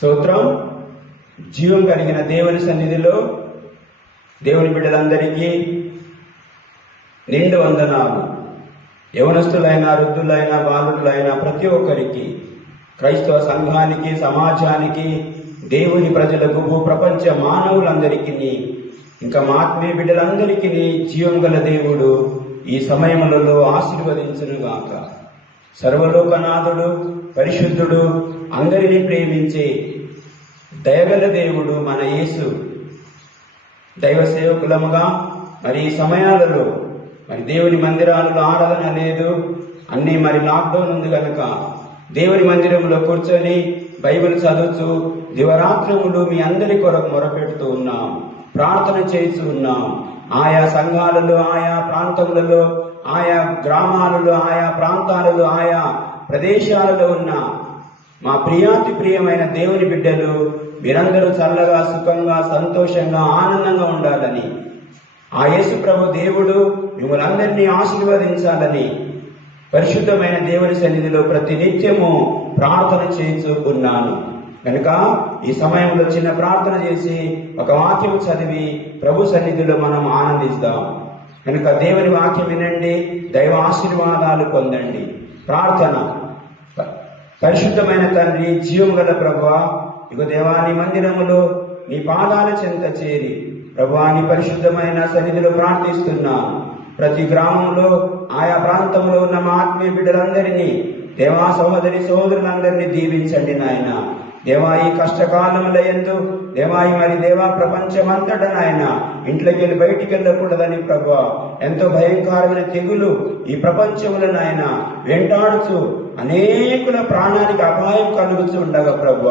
స్తోత్రం. జీవం కలిగిన దేవుని సన్నిధిలో దేవుని బిడ్డలందరికీ నిండు వందనాలు. యవనస్తులైన, వృద్ధులైన, బాలులైన ప్రతి ఒక్కరికి, క్రైస్తవ సంఘానికి, సమాజానికి, దేవుని ప్రజలకు, భూప్రపంచ మానవులందరికీ, ఇంకా మా ఆత్మీయ బిడ్డలందరికీ జీవం గల దేవుడు ఈ సమయములలో ఆశీర్వదించునుగాక. సర్వలోకనాథుడు, పరిశుద్ధుడు, అందరినీ ప్రేమించే దయగల దేవుడు మన యేసు. దైవ సేవకులముగా మరి ఈ సమయాలలో మరి దేవుని మందిరాలలో ఆరాధన లేదు, అన్నీ మరి లాక్డౌన్ ఉంది కనుక దేవుని మందిరంలో కూర్చొని బైబిల్ చదువుతూ దివరాత్రములు మీ అందరి కొరకు మొరపెడుతూ ఉన్నాం, ప్రార్థన చేస్తూ ఉన్నాం. ఆయా సంఘాలలో, ఆయా ప్రాంతములలో, ఆయా గ్రామాలలో, ఆయా ప్రాంతాలలో, ఆయా ప్రదేశాలలో ఉన్న మా ప్రియాతి ప్రియమైన దేవుని బిడ్డలు మీరందరూ చల్లగా, సుఖంగా, సంతోషంగా, ఆనందంగా ఉండాలని, ఆ యేసు ప్రభు దేవుడు మిమ్మల్ని అందరినీ ఆశీర్వదించాలని పరిశుద్ధమైన దేవుని సన్నిధిలో ప్రతి నిత్యము ప్రార్థన చేస్తున్నాను. కనుక ఈ సమయంలో చిన్న ప్రార్థన చేసి ఒక వాక్యం చదివి ప్రభు సన్నిధిలో మనం ఆనందిస్తాం. కనుక దేవుని వాక్యం వినండి, దైవ ఆశీర్వాదాలు పొందండి. ప్రార్థన. పరిశుద్ధమైన తండ్రి, జీవం గల ప్రభువా, ఇక దేవాని మందిరములో నీ పాదాల చెంత చేరి ప్రభువాని పరిశుద్ధమైన సన్నిధిలో ప్రార్థిస్తున్నాను. ప్రతి గ్రామంలో, ఆయా ప్రాంతంలో ఉన్న మా ఆత్మీయ బిడ్డలందరినీ, దేవా సహోదరి సహోదరులందరినీ దీవించండి నాయన. దేవా ఈ కష్టకాలంలో ఎందు దేవాయి మరి దేవా ప్రపంచమంతటా నాయన ఇంట్లోకి వెళ్ళి బయటికి వెళ్ళకూడదని ప్రభు ఎంతో భయంకరమైన తెగులు ఈ ప్రపంచంలో నాయన వెంటాడుతూ అనేకుల ప్రాణానికి అపాయం కలుగుతూ ఉండగా ప్రభు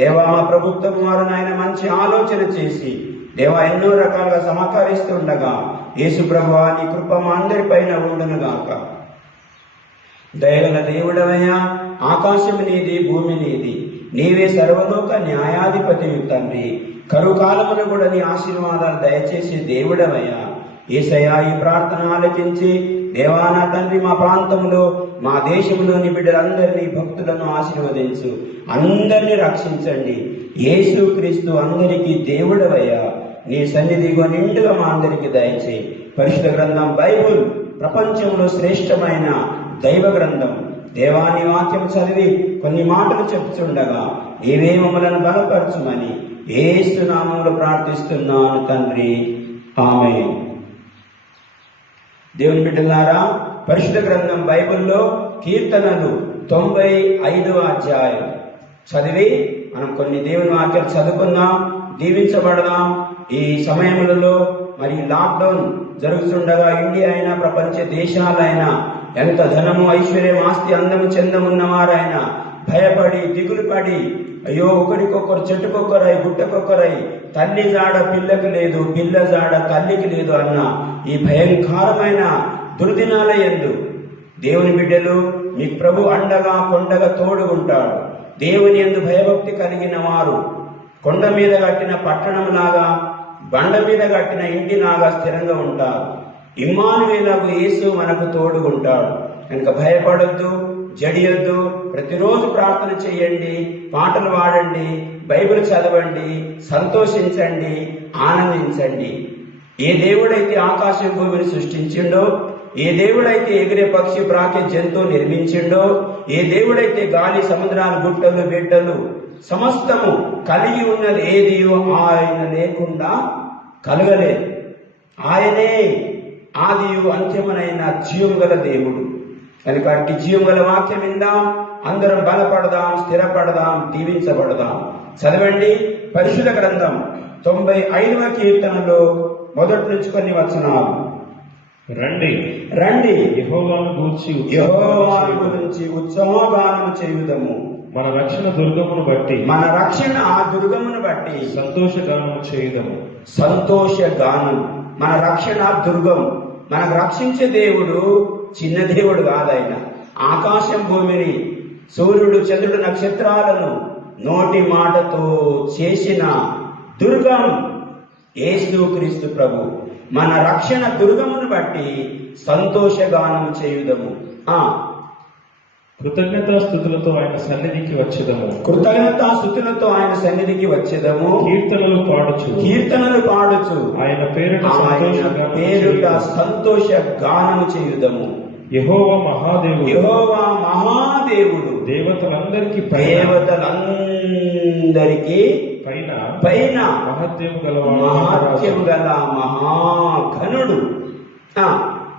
దేవా మా ప్రభుత్వం వారు నాయన మంచి ఆలోచన చేసి దేవా ఎన్నో రకాలుగా సమకరిస్తుండగా యేసు ప్రభువా నీ కృప మా అందరిపైన ఉండునుగాక. దయగల దేవుడవయ్యా, ఆకాశము నీది, భూమి నీది, నీవే సర్వలోక న్యాయాధిపతి తండ్రి. కరువు కాలమును కూడా నీ ఆశీర్వాదాలు దయచేసి దేవుడవయ్యా. యేసయ్యా ఈ ప్రార్థన ఆలకించి దేవా నా తండ్రి మా ప్రాంతంలో, మా దేశంలోని బిడ్డలందరినీ, భక్తులను ఆశీర్వదించు, అందరినీ రక్షించండి. యేసు క్రీస్తు అందరికీ దేవుడవయ్యా. నీ సన్నిధిగా నిండుగా మా అందరికీ దయచేయి. పరిశుద్ధ గ్రంథం బైబుల్ ప్రపంచంలో శ్రేష్టమైన దైవ గ్రంథం. దేవాని వాక్యం చదివి కొన్ని మాటలు చెప్తుండగా నీవే మమ్మలను బలపరచుమని యేసు నామములో ప్రార్థిస్తున్నాను తండ్రి, ఆమేన్. దేవుని బిడ్డలారా, పరిశుద్ధ గ్రంథం బైబిల్లో కీర్తనలు 95వ అధ్యాయం చదివి మనం కొన్ని దేవుని వాక్యాలు చదువుకుందాం, దీవించబడదాం. ఈ సమయములలో మరి లాక్డౌన్ జరుగుతుండగా ఇండియా అయినా ప్రపంచ దేశాలైనా ఎంత ధనము, ఐశ్వర్యం, ఆస్తి, అందము, చందమున్నవారైనా భయపడి, దిగులు పడి, అయ్యో ఒకరికొకరు, చెట్టుకొక్కరై, గుట్టకొక్కరై, తల్లి జాడ పిల్లకి లేదు, పిల్ల జాడ తల్లికి లేదు అన్న ఈ భయంకరమైన దుర్దినాల యందు దేవుని బిడ్డలు మీ ప్రభు అండగా, కొండగా తోడుకుంటాడు. దేవుని యందు భయభక్తి కలిగిన వారు కొండ మీద కట్టిన పట్టణం లాగా, బండ మీద కట్టిన ఇంటిలాగా స్థిరంగా ఉంటారు. ఇమ్మానుయేలకు యేసు మనకు తోడుకుంటాడు. కనుక భయపడొద్దు, జడియొద్దు. ప్రతిరోజు ప్రార్థన చేయండి, పాటలు పాడండి, బైబిల్ చదవండి, సంతోషించండి, ఆనందించండి. ఏ దేవుడైతే ఆకాశం భూమిని సృష్టించిండో, ఏ దేవుడైతే ఎగిరే పక్షి, ప్రాకే జంతువు నిర్మించిండో, ఏ దేవుడైతే గాలి, సముద్రాలు, గుట్టలు, బిడ్డలు సమస్తము కలిగి ఉన్నది ఏది ఆయన లేకుండా కలగలేదు. ఆయనే ఆదియు అంత్యమునైన జీవం గల దేవుడు. కనుక అట్టి జీవం గల వాక్యం విందాం, అందరం బలపడదాం, స్థిరపడదాం, దీవించబడదాం. చదవండి పరిశుద్ధ గ్రంథం 95వ కీర్తనలో మొదటి నుంచి కొన్ని వచనాలు. రండి రండి యెహోవాను గురించి ఉత్సవగానము చేయుదము. మన రక్షణ దుర్గమును బట్టి, మన రక్షణ ఆ దుర్గమును బట్టి సంతోషగానము చేయుదము. సంతోషగానం. మన రక్షణ దుర్గం. మనకు రక్షించే దేవుడు చిన్న దేవుడు కాదాయన. ఆకాశం భూమిని, సూర్యుడు, చంద్రుడు, నక్షత్రాలను నోటి మాటతో చేసిన దుర్గం యేసు క్రీస్తు ప్రభు. మన రక్షణ దుర్గమును బట్టి సంతోషగానం చేయుదము. కృతజ్ఞతాస్తుతులతో ఆయన సన్నిధికి వచ్చేదము. కృతజ్ఞతాస్తుతులతో ఆయన సన్నిధికి వచ్చేదము. కీర్తనలు పాడుచు ఆయన పేరుట సంతోష గానము చేయుదము. యెహోవా మహాదేవుడు దేవతలందరికీ పైన మహత్యము గల మహాఘనుడు.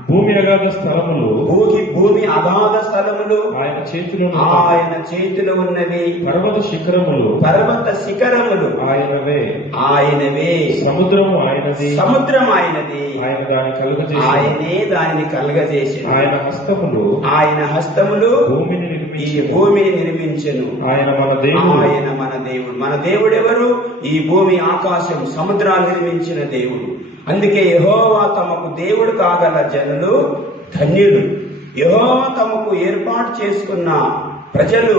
భూమి అగాధ స్థలములు ఆయన చేతిలో ఉన్నవి. పర్వత శిఖరములు ఆయనవే. సముద్రం ఆయనది. ఆయనే దానిని కలుగజేసి ఆయన హస్తములు భూమిని నిర్మించెను. ఆయన మన దేవుడు. మన దేవుడు ఎవరు? ఈ భూమి ఆకాశం సముద్రాలు నిర్మించిన దేవుడు. అందుకే యెహోవా తమకు దేవుడు కాగల జనులు ధన్యులు. యెహోవా తమకు ఏర్పాటు చేసుకున్న ప్రజలు,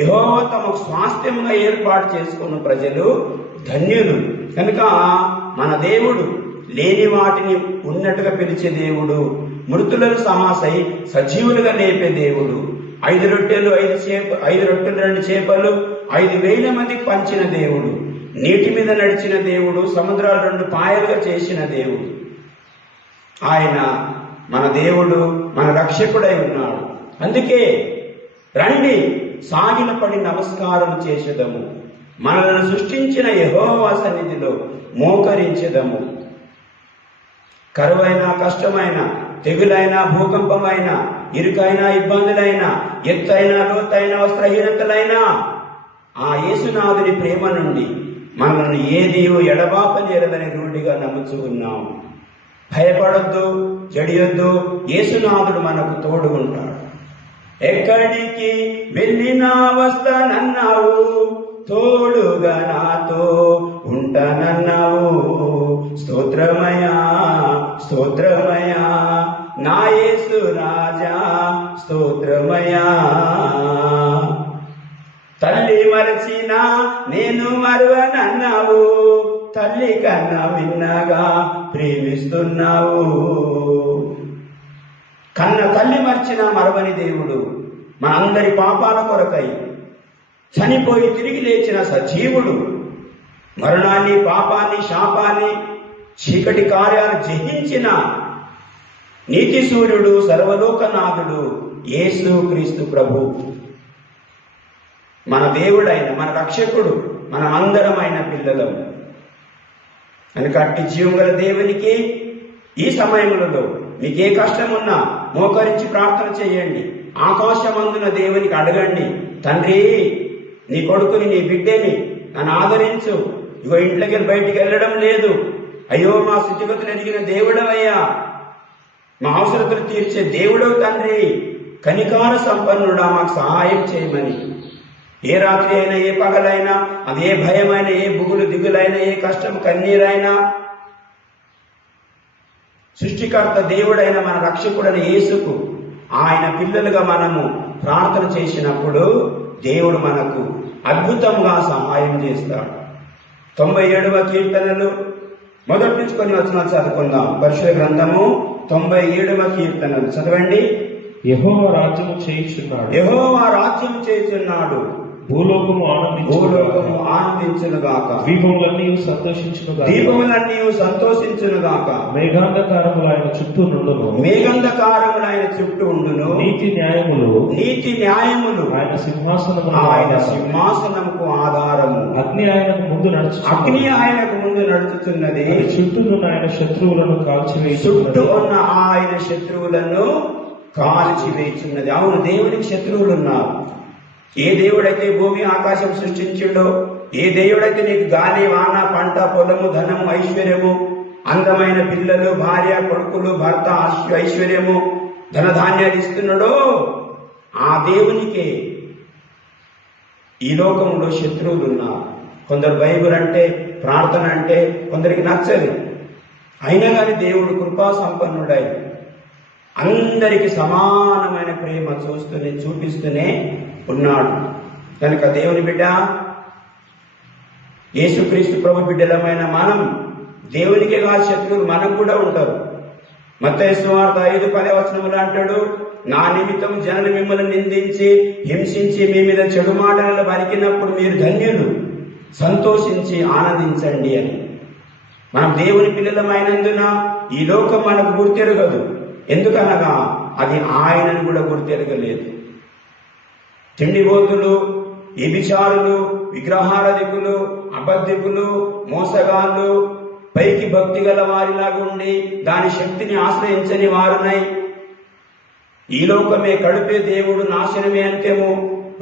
యెహోవా తమకు స్వాస్థ్యంగా ఏర్పాటు చేసుకున్న ప్రజలు ధన్యులు. కనుక మన దేవుడు లేని వాటిని ఉన్నట్టుగా పిలిచే దేవుడు, మృతులను సజీవులుగా లేపే దేవుడు, 5 రొట్టెలు 2 చేపలు 5,000 మందికి పంచిన దేవుడు, నీటి మీద నడిచిన దేవుడు, సముద్రాలు 2 పాయలుగా చేసిన దేవుడు. ఆయన మన దేవుడు, మన రక్షకుడై ఉన్నాడు. అందుకే రండి సాగిలపడి నమస్కారం చేసేదము, మనలను సృష్టించిన యెహోవా సన్నిధిలో మోకరించెదము. కరువైన, కష్టమైన, తెగులైన, భూకంపమైన, ఇరుకైన, ఇబ్బందులైన, ఎత్తైన, లోతైన, వస్త్రహీనతలైన ఆ యేసునాథుని ప్రేమ నుండి మనల్ని ఏది ఎడబాపలేరదని రూఢిగా నమ్ముచూ ఉన్నాం. భయపడొద్దు, జడియొద్దు. యేసునాథుడు మనకు తోడు ఉంటాడు. ఎక్కడికి వెళ్ళినా వస్తానన్నావు, తోడుగా నాతో ఉంటానన్నావు. స్తోత్రమయా స్తోత్రమయా నా యేసు రాజా, స్తోత్రమయా. తల్లి మరచినా నేను మరువనన్నావు, తల్లి కన్నా మిన్నగా ప్రేమిస్తున్నావు. కన్న తల్లి మర్చిన మరవని దేవుడు, మనందరి పాపాల కొరకై చనిపోయి తిరిగి లేచిన సజీవుడు, మరణాన్ని, పాపాన్ని, శాపాన్ని, చీకటి కార్యాలు జయించిన నీతి సూర్యుడు, సర్వలోకనాథుడు యేసు క్రీస్తు ప్రభు. మన దేవుడైన, మన రక్షకుడు, మనమందరమైన పిల్లలం. కనుక అట్టి జీవం గల దేవునికి ఈ సమయములలో మీకే కష్టం ఉన్నా మోకరించి ప్రార్థన చేయండి. ఆకాశమందున దేవునికి అడగండి, తండ్రి నీ కొడుకుని, నీ బిడ్డని నన్ను ఆదరించు. ఇగో ఇంట్లోకి బయటికి వెళ్ళడం లేదు. అయ్యో మా స్థితిగతులు ఎదిగిన దేవుడవయ్యా, మా అవసరతలు తీర్చే దేవుడవు తండ్రి, కనికార సంపన్నుడా మాకు సహాయం చేయమని. ఏ రాత్రి అయినా, ఏ పగలైనా, అది ఏ భయమైనా, ఏ బుగులు దిగులైనా, ఏ కష్టం కన్నీరైనా, సృష్టికర్త దేవుడైన మన రక్షకుడైన యేసుకు ఆయన పిల్లలుగా మనము ప్రార్థన చేసినప్పుడు దేవుడు మనకు అద్భుతంగా సహాయం చేస్తాడు. 97వ కీర్తనలు మొదటి నుంచి కొన్ని వచనాలు చదువుకుందాం. పరిశుద్ధ గ్రంథము 97వ కీర్తనలు చదవండి. యెహోవా రాజ్యము చేయుచున్నాడు, యెహోవా రాజ్యం చేయుచున్నాడు. భూలోకము ఆనందించునుగాక, దీపములన్నీ సంతోషించునుగాక. మేఘాంధకారములు ఆయన చుట్టూ ఉండును. నీతి న్యాయములు ఆయన సింహాసనముకు ఆధారము. అగ్ని ఆయనకు ముందు నడుచుతున్నది. చుట్టూ ఉన్న ఆయన శత్రువులను కాల్చివేయుచున్నది. అవును, దేవునికి శత్రువులు ఉన్నారు. ఏ దేవుడైతే భూమి ఆకాశం సృష్టించిండో, ఏ దేవుడైతే నీకు గాలి, వాన, పంట, పొలము, ధనము, ఐశ్వర్యము, అందమైన పిల్లలు, భార్య, కొడుకులు, భర్త, ఐశ్వర్యము, ధనధాన్యాలు ఇస్తున్నాడో, ఆ దేవునికే ఈ లోకంలో శత్రువులు ఉన్నారు. కొందరు బైబిల్ అంటే, ప్రార్థన అంటే కొందరికి నచ్చదు. అయినా కానీ దేవుడు కృపా సంపన్నుడై అందరికి సమానమైన ప్రేమ చూపిస్తూనే ఉన్నాడు. కనుక దేవుని బిడ్డ, యేసుక్రీస్తు ప్రభు బిడ్డలమైన మనం, దేవునికే కాదు శత్రువులు మనకు కూడా ఉంటారు. మత్తయి సువార్త 5:10 అంటాడు, నా నిమిత్తం జనులు మిమ్మల్ని నిందించి హింసించి మీ మీద చెడు మాటలను పలికినప్పుడు మీరు ధన్యులు, సంతోషించి ఆనందించండి అని. మనం దేవుని పిల్లలమైనందున ఈ లోకం మనకు గుర్తెరగదు. ఎందుకనగా అది ఆయనను కూడా గుర్తెరగలేదు. తిండిబోతులు, వ్యభిచారులు, విగ్రహారాధికులు, అబద్ధికులు, మోసగాళ్ళు, పైకి భక్తి గల వారిలాగా ఉండి దాని శక్తిని ఆశ్రయించని వారునై ఈ లోకమే కడుపే దేవుడు నాశనమే అంటేమో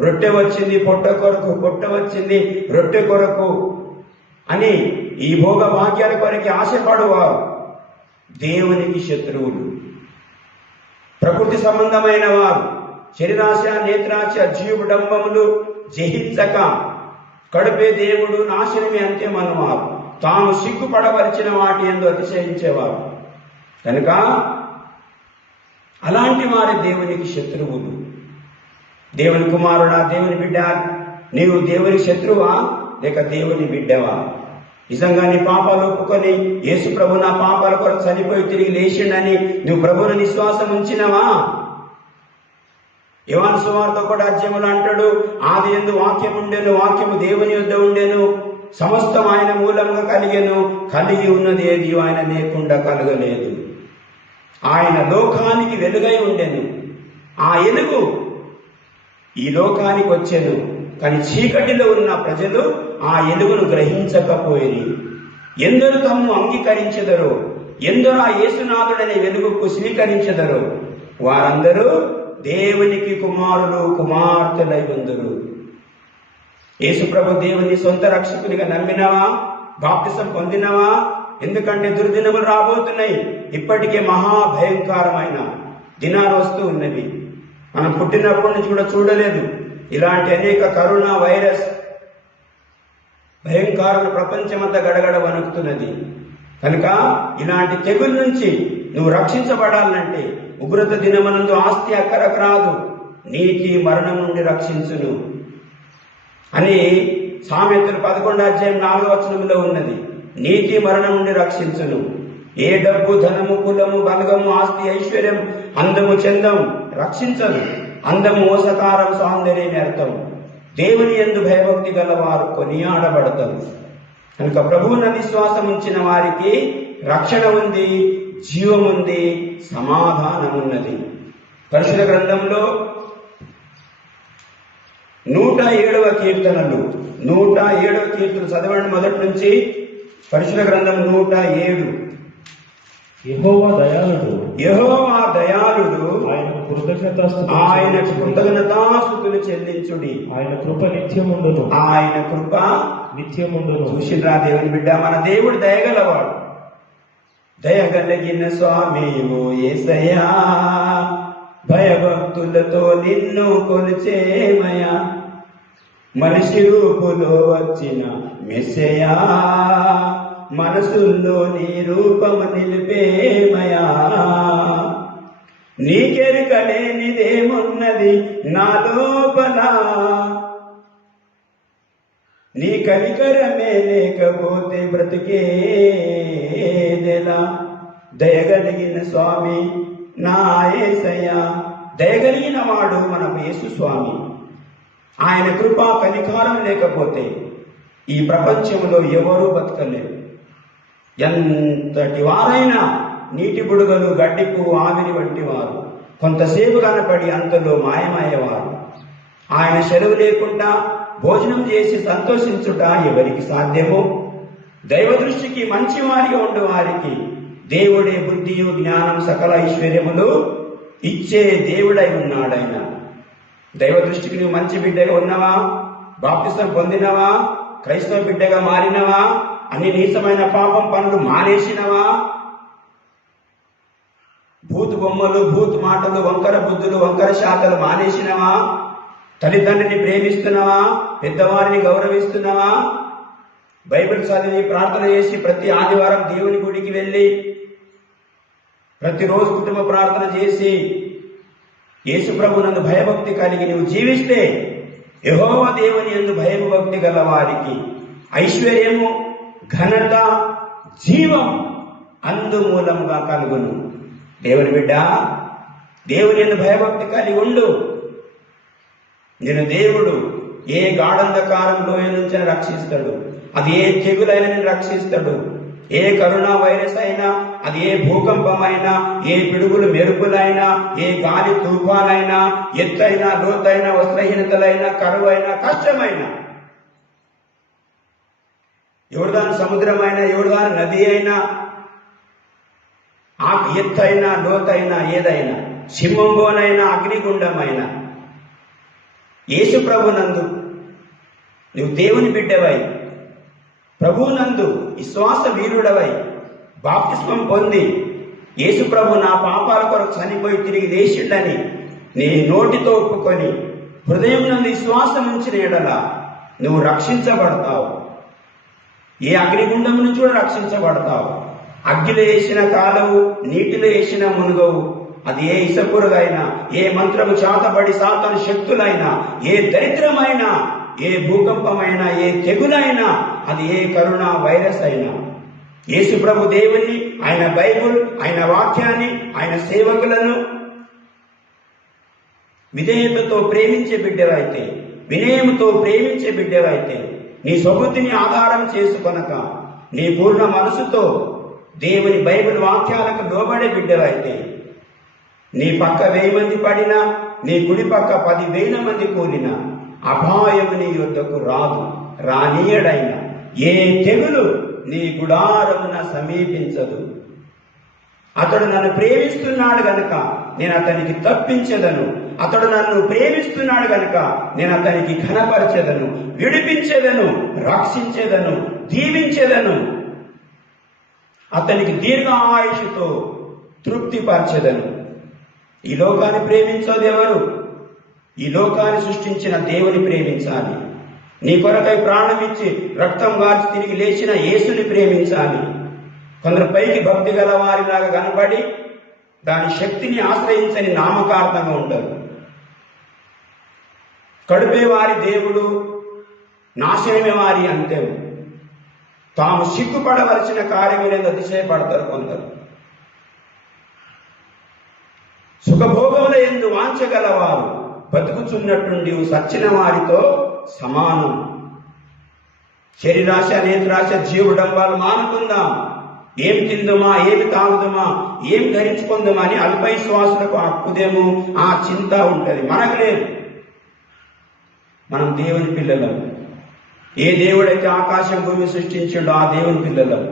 రొట్టె వచ్చింది పొట్ట కొరకు, పొట్ట వచ్చింది రొట్టె కొరకు అని ఈ భోగ భాగ్యాల కొరకు ఆశపడువారు దేవునికి శత్రువులు. ప్రకృతి సంబంధమైన వారు శరీరాశ, నేత్రాశ, జీవడంబములు జయించక కడుపే దేవుడు నాశనమే అంత్యమన్నవారు, తాము సిగ్గుపడవలసిన వాటి యందు అతిశయించేవారు. కనుక అలాంటి వారి దేవునికి శత్రువులు. దేవుని కుమారుడా, దేవుని బిడ్డ, నీవు దేవుని శత్రువా లేక దేవుని బిడ్డవా? నిజంగా నీ పాపాలు ఒప్పుకొని యేసు ప్రభు నా పాపాల కొరకు చనిపోయి తిరిగి లేచిండని నువ్వు ప్రభువుని విశ్వాసం ఉంచినవా? యోహాను సువార్త 1 అంటాడు, ఆది యందు వాక్యం ఉండెను, వాక్యము దేవుని యొద్ద ఉండెను, సమస్తం ఆయన మూలంగా కలిగెను, కలిగి ఉన్నది ఏది ఆయన లేకుండా కలగలేదు. ఆయన లోకానికి వెలుగై ఉండెను. ఆ వెలుగు ఈ లోకానికి వచ్చెను, కానీ చీకటిలో ఉన్న ప్రజలు ఆ వెలుగును గ్రహించకపోయి ఎందరు తమ్ము అంగీకరించెదరో, ఎందరు ఆ యేసునాథుడనే వెలుగుకు స్వీకరించెదరో వారందరూ దేవునికి కుమారులు కుమార్తెలై ఉందురు. యేసుప్రభు దేవుని సొంత రక్షకునిగా నమ్మినవా? బాప్తిసం పొందినవా? ఎందుకంటే దుర్దినములు రాబోతున్నాయి. ఇప్పటికే మహాభయంకరమైన దినాలు వస్తూ ఉన్నవి. మనం పుట్టినప్పటి నుంచి కూడా చూడలేదు ఇలాంటి అనేక కరోనా వైరస్ భయంకరమైన ప్రపంచమంతా గడగడ వణుకుతున్నది. కనుక ఇలాంటి తెగుల నుంచి నువ్వు రక్షించబడాలంటే ఉగ్రత దినమనందు ఆస్తి అక్కరకు రాదు, నీతి మరణం నుండి రక్షించును అని సామెతలు 11:4 ఉన్నది. నీతి మరణం నుండి రక్షించును. ఏ డబ్బు, ధనము, కులము, బలగము, ఆస్తి, ఐశ్వర్యం, అందము, చందం రక్షించదు. అందము మోసకారం, సౌందర్యమే అర్థం. దేవుని యందు భయభక్తి గలవారు కొనియాడబడతారు. కనుక ప్రభువున విశ్వాసం ఉంచిన వారికి రక్షణ ఉంది, జీవం ఉంది, సమాధానం ఉన్నది. పరిశుద్ధ గ్రంథంలో 107వ కీర్తనలు 107వ కీర్తన చదవండి మొదటి నుంచి. పరిశుద్ధ గ్రంథం 107. యెహోవా దయాళుడు, యెహోవా దయాళుడు, ఆయనకు కృతజ్ఞతాస్తుతులు చెల్లించుడి. ఆయన కృప నిత్యముండును, ఆయన కృప నిత్యముండును. చూసిండ్రా దేవుని బిడ్డ, మన దేవుడు దయగలవాడు. దయగలిగిన స్వామివు యేసయ్యా, భయభక్తులతో నిన్ను కొలిచేమయా, మనిషి రూపులో వచ్చిన మెస్సయ్యా, మనసుల్లో నీ రూపము నిలిపేమయా. నీకెరుక లేనిదేమున్నది నా లోపల, నీ కనికరమే లేకపోతే బ్రతికేదెలా. దయగలిగిన స్వామి నా యేసయ్యా, దయగలిగిన వాడు మన యేసు స్వామి. ఆయన కృపా కనికారం లేకపోతే ఈ ప్రపంచంలో ఎవరూ బతకలేరు. ఎంతటి వారైనా నీటి బుడగలు, గడ్డిపు, ఆవిరి వంటి వారు కొంతసేపు కనపడి అంతలో మాయమయ్యేవారు. ఆయన సెలవు లేకుండా భోజనం చేసి సంతోషించుట ఎవరికి సాధ్యమో? దైవ దృష్టికి మంచివారిగా ఉండే వారికి దేవుడే బుద్ధియు, జ్ఞానం, సకల ఐశ్వర్యములు ఇచ్చే దేవుడై ఉన్నాడాయన. దైవ దృష్టికి నువ్వు మంచి బిడ్డగా ఉన్నావా? బాప్తిసం పొందినవా? క్రైస్తవ బిడ్డగా మారినవా? అన్ని నీచమైన పాపం పనులు మానేసినవా? భూతు బొమ్మలు, భూతు మాటలు, వంకర బుద్ధులు, వంకర శాఖలు మానేసినవా? తల్లిదండ్రిని ప్రేమిస్తున్నావా? పెద్దవారిని గౌరవిస్తున్నావా? బైబిల్ చదివి ప్రార్థన చేసి ప్రతి ఆదివారం దేవుని గుడికి వెళ్ళి ప్రతిరోజు కుటుంబ ప్రార్థన చేసి యేసుప్రభు నందు భయభక్తి కలిగి నువ్వు జీవిస్తే యెహోవా దేవుని యందు భయభక్తి గల వారికి ఐశ్వర్యము, ఘనత, జీవం అందు మూలంగా కలుగును. దేవుని బిడ్డ, దేవుని యందు భయభక్తి కలిగి ఉండు. నేను దేవుడు ఏ గాఢంధకారంలో నుంచి రక్షిస్తాడు. అది ఏ తెగులైనా నేను రక్షిస్తాడు. ఏ కరోనా వైరస్ అయినా, అది ఏ భూకంపమైనా, ఏ పిడుగులు మెరుపులైనా, ఏ గాలి తుఫానైనా, ఎత్తైనా లోతైనా, వస్త్రహీనతలైనా, కరువైనా, కష్టమైనా, యోర్దాను సముద్రమైనా, యోర్దాను నది అయినా, ఆ ఎత్తైనా లోతైనా, ఏదైనా, సింహంబోనైనా, అగ్నిగుండమైనా, యేసు ప్రభునందు నువ్వు దేవుని బిడ్డవై, ప్రభునందు విశ్వాస వీరుడవై బాప్తిస్మం పొంది యేసు ప్రభు నా పాపాల కొరకు చనిపోయి తిరిగి లేచిండని నీ నోటితో ఒప్పుకొని హృదయం నందు విశ్వాసం ఉంచిన ఎడల నువ్వు రక్షించబడతావు. ఏ అగ్నిగుండం నుంచి కూడా రక్షించబడతావు. అగ్గిలో వేసిన కాలవు, నీటిలో వేసిన మునుగవు. అది ఏ ఇసపురుగైనా, ఏ మంత్రము చాతబడి సాతాను శక్తులైనా, ఏ దరిద్రమైనా, ఏ భూకంపమైనా, ఏ తెగులైనా, అది ఏ కరోనా వైరస్ అయినా, యేసు ప్రభు దేవుని, ఆయన బైబుల్, ఆయన వాక్యాన్ని, ఆయన సేవకులను విధేయతతో ప్రేమించే బిడ్డవైతే, వినయముతో ప్రేమించే బిడ్డవైతే, నీ స్వబుద్ధిని ఆధారం చేసుకొనక నీ పూర్ణ మనసుతో దేవుని బైబిల్ వాక్యాలకు లోబడే బిడ్డవైతే, నీ పక్క 1000 మంది పడినా, నీ కుడి పక్క 10,000 మంది కూలినా అపాయము నీ యొద్దకు రాదు, రానీయడైన ఏ తెగులు నీ గుడారమున సమీపించదు. అతడు నన్ను ప్రేమిస్తున్నాడు గనుక నేను అతనికి తప్పించెదను. అతడు నన్ను ప్రేమిస్తున్నాడు గనుక నేను అతనికి ఘనపరచెదను, విడిపించెదను, రక్షించెదను, దీవించెదను. అతనికి దీర్ఘ ఆయుషుతో తృప్తిపరచెదను. ఈ లోకాన్ని ప్రేమించదు ఎవరు? ఈ లోకాన్ని సృష్టించిన దేవుని ప్రేమించాలి. నీ కొరకై ప్రాణం ఇచ్చి రక్తం గార్చి తిరిగి లేచిన యేసుని ప్రేమించాలి. కొందరు పైకి భక్తి గల వారిలాగా కనబడి దాని శక్తిని ఆశ్రయించని నామకార్థంగా ఉంటారు. కడుపే వారి దేవుడు, నాశనమే వారి అంత్యం. తాము సిగ్గుపడవలసిన కార్యములను అతిశయపడతారు కొందరు. సుఖభోగముల యందు వాంఛగలవారు బతుకుచున్నట్టుండి సచ్చిన వారితో సమానం. శరీరాశ, నేత్రాశ, జీవుడంబాలు మానుకుందాం. ఏం తిందుమా, ఏమి తాగుదుమా, ఏం ధరించుకుందామా అని అల్పవిశ్వాసులకు హక్కుదేమో ఆ చింత ఉంటది. మనకు లేదు. మనం దేవుని పిల్లలం. ఏ దేవుడైతే ఆకాశం భూమి సృష్టించిండో ఆ దేవుని పిల్లలం.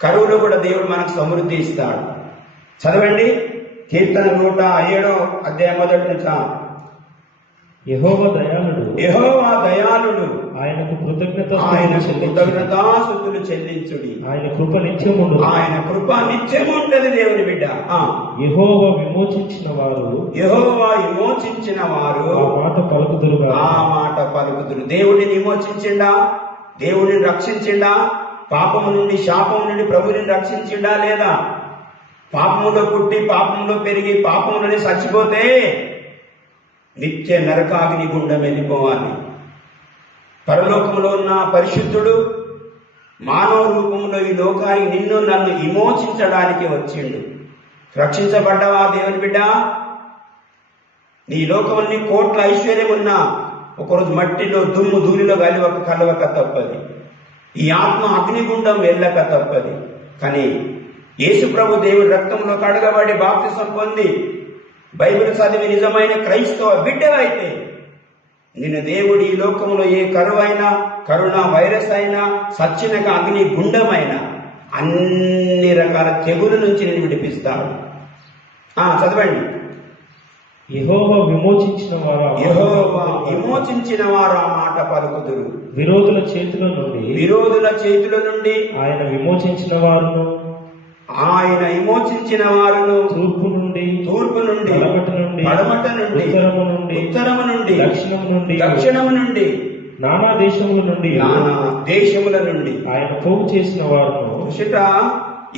కరువులో కూడా దేవుడు మనకు సమృద్ధి ఇస్తాడు. చదవండి కీర్తన 107వ అధ్యాయం మొదటి నుంచి. యెహోవా దయాళుడు, యెహోవా దయాళుడు, ఆయనకు కృతజ్ఞతాస్తుతులు చెల్లించుడి. ఆయన కృప నిత్యముండు. ఆయన కృప నిత్యము ఉంటది. దేవుని బిడ్డ, యెహోవా విమోచించిన వారు, యెహోవా విమోచించిన వారు ఆ మాట పలుకుదురుగా. ఆ మాట పలుకుదురు. దేవుడిని విమోచించిండా? దేవుడిని రక్షించిండా? పాపము నుండి, శాపము నుండి ప్రభుని రక్షించిండా లేదా? పాపములో పుట్టి, పాపములో పెరిగి, పాపములోనే చచ్చిపోతే నిత్య నరకాగ్ని గుండం వెళ్ళిపోవాలి. పరలోకంలో ఉన్న పరిశుద్ధుడు మానవ రూపంలో ఈ లోకానికి నిన్ను నన్ను విమోచించడానికి వచ్చిండు. రక్షించబడ్డావా దేవుని బిడ్డ? నీ లోకంలో కోట్ల ఐశ్వర్యం ఉన్నా ఒకరోజు మట్టిలో దుమ్ము ధూళిలో కలవక తప్పది. ఈ ఆత్మ అగ్నిగుండం వెళ్ళక తప్పది. కానీ యేసు ప్రభు దేవుడి రక్తంలో కడగబడి బాప్తిసం పొంది బైబిల్ చదివి నిజమైన క్రైస్తవ బిడ్డవైతే నిన్ను దేవుడు ఈ లోకంలో ఏ కరువైనా, కరోనా వైరస్ అయినా, సచ్చినక అగ్ని గుండమైన అన్ని రకాల తెగుల నుంచి నేను విడిపిస్తాడు. చదవండి. యెహోవా విమోచించిన వారు, యెహోవా విమోచించిన వారు ఆ మాట పలుకుదురు. విరోధుల చేతుల నుండి ఆయన విమోచించిన వారును, ఆయన విమోచించిన వారును తూర్పు నుండి, పడమట నుండి, ఉత్తరము నుండి, దక్షిణము నుండి, నానా దేశముల నుండి ఆయన పోగు చేసిన వారును.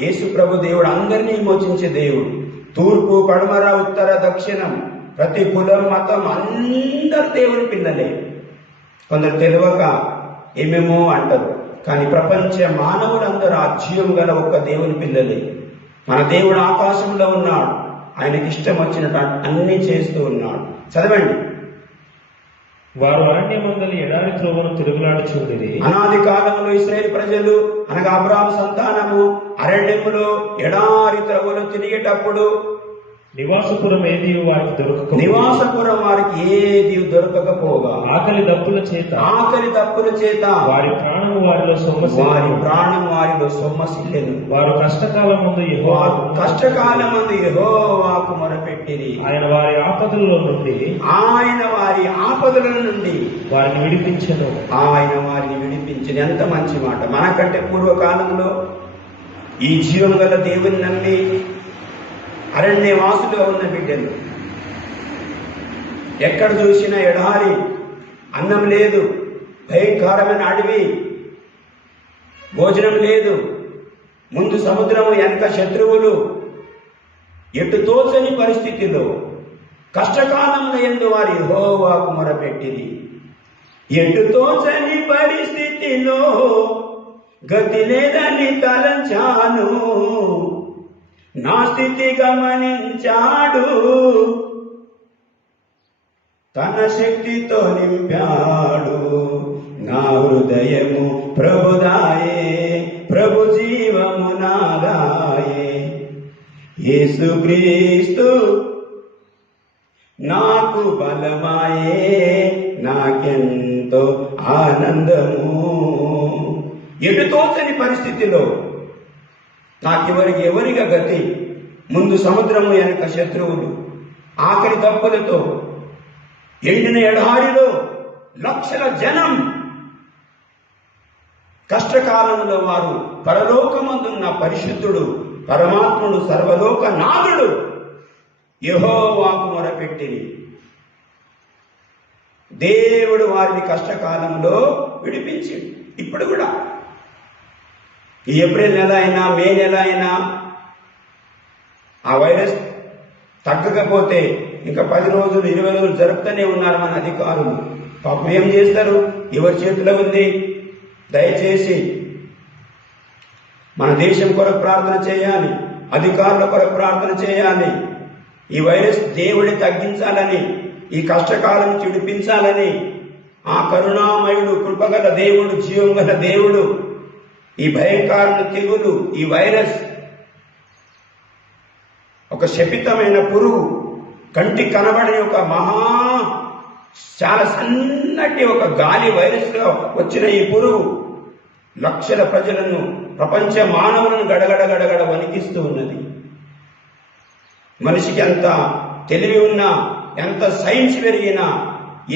యేసు ప్రభు దేవుడు అందరినీ విమోచించే దేవుడు. తూర్పు, పడమర, ఉత్తర, దక్షిణం, ప్రతి కులం, మతం అందరు దేవుని పిల్లలే. కొందరు తెలియక ఏమేమో అంటారు. కానీ ప్రపంచ మానవులందరూ ఆ జీవం గల ఒక్క దేవుని పిల్లలే. మన దేవుడు ఆకాశంలో ఉన్నాడు. ఆయనకి ఇష్టం వచ్చినట్టు అన్ని చేస్తూ ఉన్నాడు. చదవండి. వారు అరణ్యమందలి ఎడారి త్రోవను తిరుగులాడుచుండిరి. అనాది కాలంలో ఇశ్రాయేలు ప్రజలు అనగా అబ్రాహాము సంతానము అరణ్యములో ఎడారి త్రోవలు తిరిగేటప్పుడు నివాసపురం ఏది వారికి దొరకక నివాసపురం వారికి ఏది దొరకకపోగా ఆకలి దప్పుల చేత వారి ప్రాణము వారిలో సొమ్మసిల్లెను. వారు కష్టకాలమందు యెహోవాకు మొరపెట్టిరి. ఆయన వారి ఆపదలలో నుండి వారిని విడిపించెను. ఎంత మంచి మాట! మనకంటే పూర్వకాలంలో ఈ జీవం గల దేవుని నమ్మి అరణ్యవాసులుగా ఉన్న బిడ్డలు ఎక్కడ చూసినా ఎడారి, అన్నం లేదు, భయంకరమైన అడవి, భోజనం లేదు, ముందు సముద్రము, వెనక శత్రువులు, ఎటు తోచని పరిస్థితిలో కష్టకాలంలో యందు వారి యెహోవాకు మొరపెట్టిరి. ఎటు తోచని పరిస్థితిలో గతి లేదని తలంచాను, నా స్థితి గమనించాడు, తన శక్తితో నింపాడు. నా హృదయము ప్రభుదాయే, ప్రభు జీవము నాదాయే. యేసుక్రీస్తు నాకు బలమాయే, నాకెంతో ఆనందము. ఎటు తోచని పరిస్థితిలో ఎవరిగా గతి, ముందు సముద్రము, వెనక శత్రువులు, ఆకలి దప్పులతో ఎండిన ఎడారిలో లక్షల జనం. కష్టకాలంలో వారు పరలోకమందున్న పరిశుద్ధుడు, పరమాత్ముడు, సర్వలోక నాథుడు యెహోవాకు మొరపెట్టిరి. దేవుడు వారిని కష్టకాలంలో విడిపించింది. ఇప్పుడు కూడా ఈ ఏప్రిల్ నెల అయినా, మే నెల అయినా ఆ వైరస్ తగ్గకపోతే ఇంకా 10 రోజులు 20 రోజులు జరుపుతూనే ఉన్నారు మన అధికారులు. పాపం ఏం చేస్తారు? ఎవరి చేతిలో ఉంది? దయచేసి మన దేశం కొరకు ప్రార్థన చేయాలి, అధికారుల కొరకు ప్రార్థన చేయాలి. ఈ వైరస్ దేవుడి తగ్గించాలని, ఈ కష్టకాలం నుంచి విడిపించాలని ఆ కరుణామయుడు, కృపగల దేవుడు, జీవం గల దేవుడు ఈ భయంకరమైన తెగులు, ఈ వైరస్ ఒక శపితమైన పురుగు, కంటికి కనబడని ఒక చాలా సన్నటి ఒక గాలి వైరస్ గా వచ్చిన ఈ పురుగు లక్షల ప్రజలను, ప్రపంచ మానవులను గడగడ వణికిస్తూ ఉన్నది. మనిషికి ఎంత తెలివి ఉన్నా, ఎంత సైన్స్ పెరిగినా,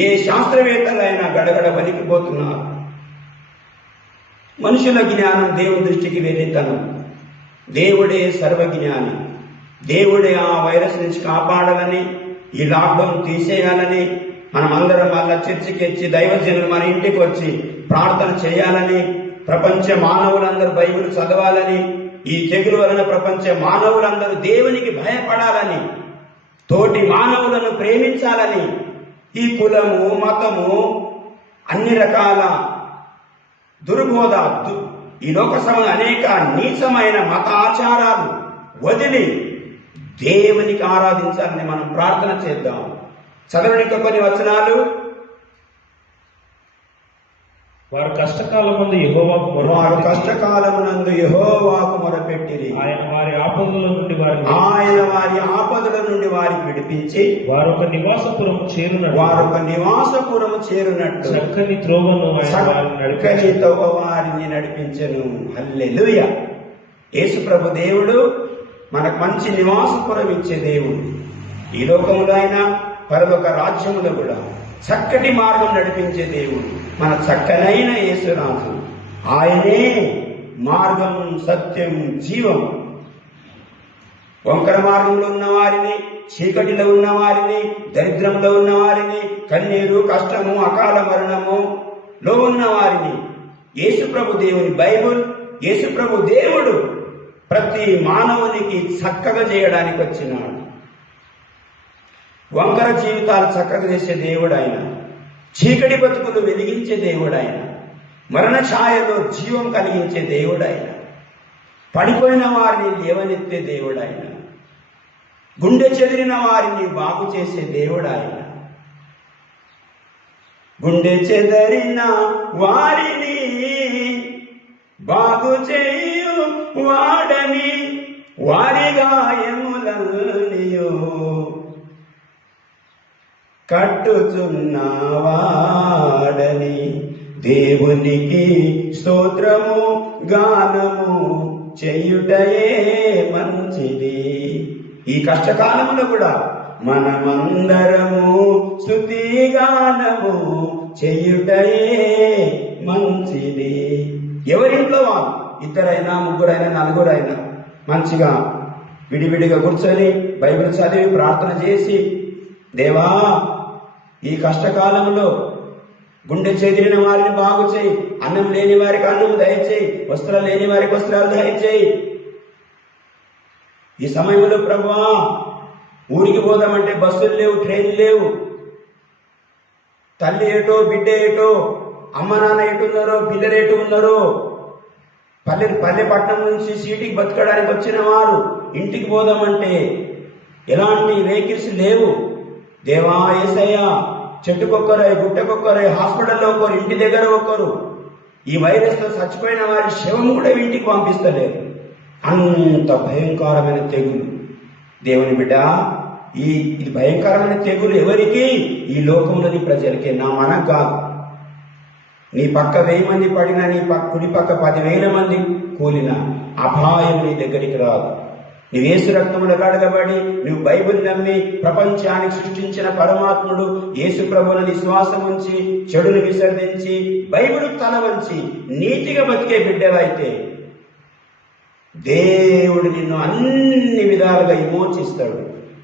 ఏ శాస్త్రవేత్తలైనా గడగడ వణికిపోతున్నారు. మనుషుల జ్ఞానం దేవుని దృష్టికి వెర్రితనం. దేవుడే సర్వజ్ఞాని. దేవుడే ఆ వైరస్ నుంచి కాపాడాలని, ఈ లాక్డౌన్ తీసేయాలని, మనమందరం వాళ్ళ చర్చికి వచ్చి, దైవజనులు మన ఇంటికి వచ్చి ప్రార్థన చేయాలని, ప్రపంచ మానవులందరూ బైబిల్ చదవాలని, ఈ తెగులు వలన ప్రపంచ మానవులందరూ దేవునికి భయపడాలని, తోటి మానవులను ప్రేమించాలని, ఈ కులము, మతము, అన్ని రకాల దుర్బోధ, ఈ లోక సమాజం అనేక నీచమైన మత ఆచారాలు వదిలి దేవునికి ఆరాధించాలని మనం ప్రార్థన చేద్దాం. చదవని కొన్ని వచనాలు. వారు కష్టకాలమందు యెహోవాకు మొరపెట్టిరి. ఆయన వారి ఆపదల నుండి వారికి విడిపించి వారు ఒక నివాసపురం చేరునట్టు చక్కని త్రోవను వారిని నడిపించెను. హల్లెలూయా. యేసు ప్రభు దేవుడు మనకు మంచి నివాసపురం ఇచ్చే దేవుడు. ఈ లోకంలో అయినా, పరలోక రాజ్యములో కూడా చక్కటి మార్గం నడిపించే దేవుడు మన చక్కనైన యేసురాజు. ఆయనే మార్గం, సత్యం, జీవం. వంకర మార్గంలో ఉన్న వారిని, చీకటిలో ఉన్న వారిని, దరిద్రంలో ఉన్న వారిని, కన్నీరు, కష్టము, అకాల మరణము లో ఉన్న వారిని యేసుప్రభు దేవుని బైబుల్, యేసుప్రభు దేవుడు ప్రతి మానవునికి చక్కగా చేయడానికి వచ్చినాడు. వంకర జీవితాలు చక్కగా చేసే దేవుడు ఆయన. చీకటి బతుకులు వెలిగించే దేవుడు ఆయన. మరణ ఛాయలో జీవం కలిగించే దేవుడు ఆయన. పడిపోయిన వారిని లేవనెత్తే దేవుడు ఆయన. గుండె చెదిరిన వారిని బాగు చేసే దేవుడు ఆయన. గుండె చెదరిన వారిని బాగు చేయు వాడని, వారి గాయములనియో కట్టుచున్నవాడని, దేవునికి స్తోత్రము గానము చేయుటయే మంచిది. ఈ కష్టకాలంలో కూడా మనమందరము స్తుతి గానము చేయుటయే మంచిది. ఎవరింట్లో వాళ్ళు, ఇద్దరైనా ముగ్గురైనా నలుగురైనా మంచిగా విడివిడిగా కూర్చొని బైబిల్ చదివి ప్రార్థన చేసి, దేవా ఈ కష్టకాలంలో గుండె చెదిరిన వారిని బాగు చేయి, అన్నం లేని వారికి అన్నం దయచేయి, వస్త్రాలు లేని వారికి వస్త్రాలు దయచేయి. ఈ సమయంలో ప్రభువా ఊరికి పోదామంటే బస్సులు లేవు, ట్రైన్లు లేవు, తల్లి ఏటో బిడ్డ ఏటో, అమ్మ నాన్న ఎటున్నారో, పిల్లలు ఎటు ఉన్నారో, పల్లెపట్నం నుంచి సిటీకి బతకడానికి వచ్చిన వారు ఇంటికి పోదామంటే ఎలాంటి వెహికల్స్ లేవు. దేవా యేసయ్యా, చెట్టుకొక్కరు, గుట్టకొక్కరు, హాస్పిటల్లో ఒకరు, ఇంటి దగ్గర ఒకరు, ఈ వైరస్ తో చచ్చిపోయిన వారి శవం కూడా ఇంటికి పంపిస్తలేరు. అంత భయంకరమైన తెగులు. దేవుని బిడ్డ, ఇది భయంకరమైన తెగులు ఎవరికి? ఈ లోకంలోని ప్రజలకే, నా మనకు కాదు. నీ పక్క 1000 మంది పడినా, నీ కుడి పక్క 10,000 మంది కూలినా అపాయం నీ దగ్గరికి రాదు. నువ్వు యేసు రక్తములో కడగబడి, నువ్వు బైబిల్ నమ్మి, ప్రపంచానికి సృష్టించిన పరమాత్ముడు యేసు ప్రభువుని విశ్వాసం ఉంచి, చెడును విసర్జించి, బైబిల్ తల వంచి నీతిగా బతికే బిడ్డవైతే దేవుడు నిన్ను అన్ని విధాలుగా విమోచిస్తాడు.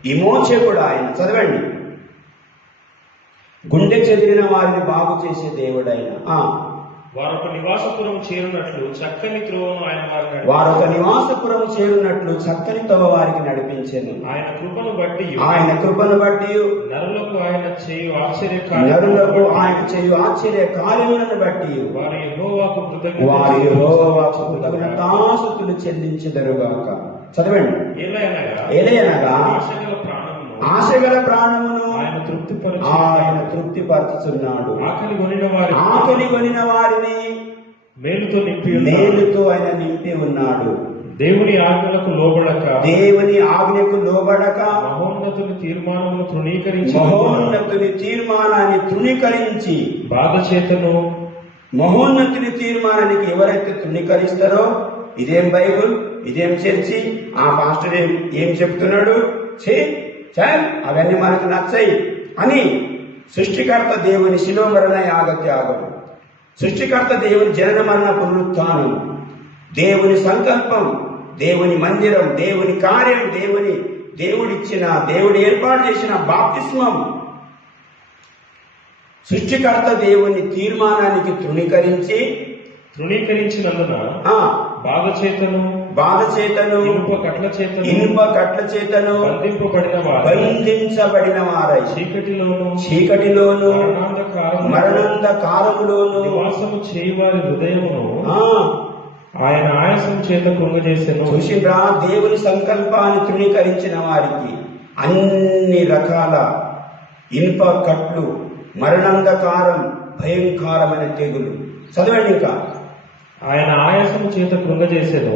విమోచకుడు ఆయన. చదవండి, గుండె చెదిరిన వారిని బాగు చేసే దేవుడు ఆయన. వారొక నివాసపురం చేరునట్లు చక్కని త్రోవను చక్కని తవ వారికి నడిపించాను. ఆయన కృపను బట్టి నరులకు ఆయన చేయు ఆశ్చర్య కార్యములను బట్టి వారి యెహోవాకు కృతజ్ఞతాస్తుతులు చెల్లించెదరుగాక. చదవండి, ఏలయనగా ఆశగల ప్రాణమును ఆయన తృప్తిపరచుచున్నాడు. ఆకలి కొనిన వారిని మేలుతో ఆయన నింపి ఉన్నాడు. దేవుని ఆజ్ఞకు లోబడక మహోన్నతుని తీర్మానాన్ని తృణీకరించి మహోన్నతుని తీర్మానానికి ఎవరైతే తృణీకరిస్తారో, ఇదేం బైబుల్, ఇదేం చర్చి, ఆ పాస్టర్ ఏం చెప్తున్నాడు, అవన్నీ మనకు నచ్చాయి అని సృష్టికర్త దేవుని శిలో మరణ యాగత్యాగం, సృష్టికర్త దేవుని జనన మరణ పునరుత్థానం, దేవుని సంకల్పం, దేవుని మందిరం, దేవుని కార్యం, దేవుడు ఏర్పాటు చేసిన బాప్తిస్మం, సృష్టికర్త దేవుని తీర్మానానికి తృణీకరించినందున బాధ చేతను ఇనుప కట్ల చేతను బంధించబడిన వారై చీకటిలోను మరణాంధకారములోను నివాసము చేయువారి హృదయమును ఆయన ఆయాసం చేత కృంగజేసెను. చూసిండ్రా, దేవుని సంకల్పాన్ని తృణీకరించిన వారికి అన్ని రకాల ఇనుప కట్లు, మరణాంధకారం, భయంకరమైన తెగులు. చదవండి ఇంకా, ఆయన ఆయాసము చేత కృంగజేసేది.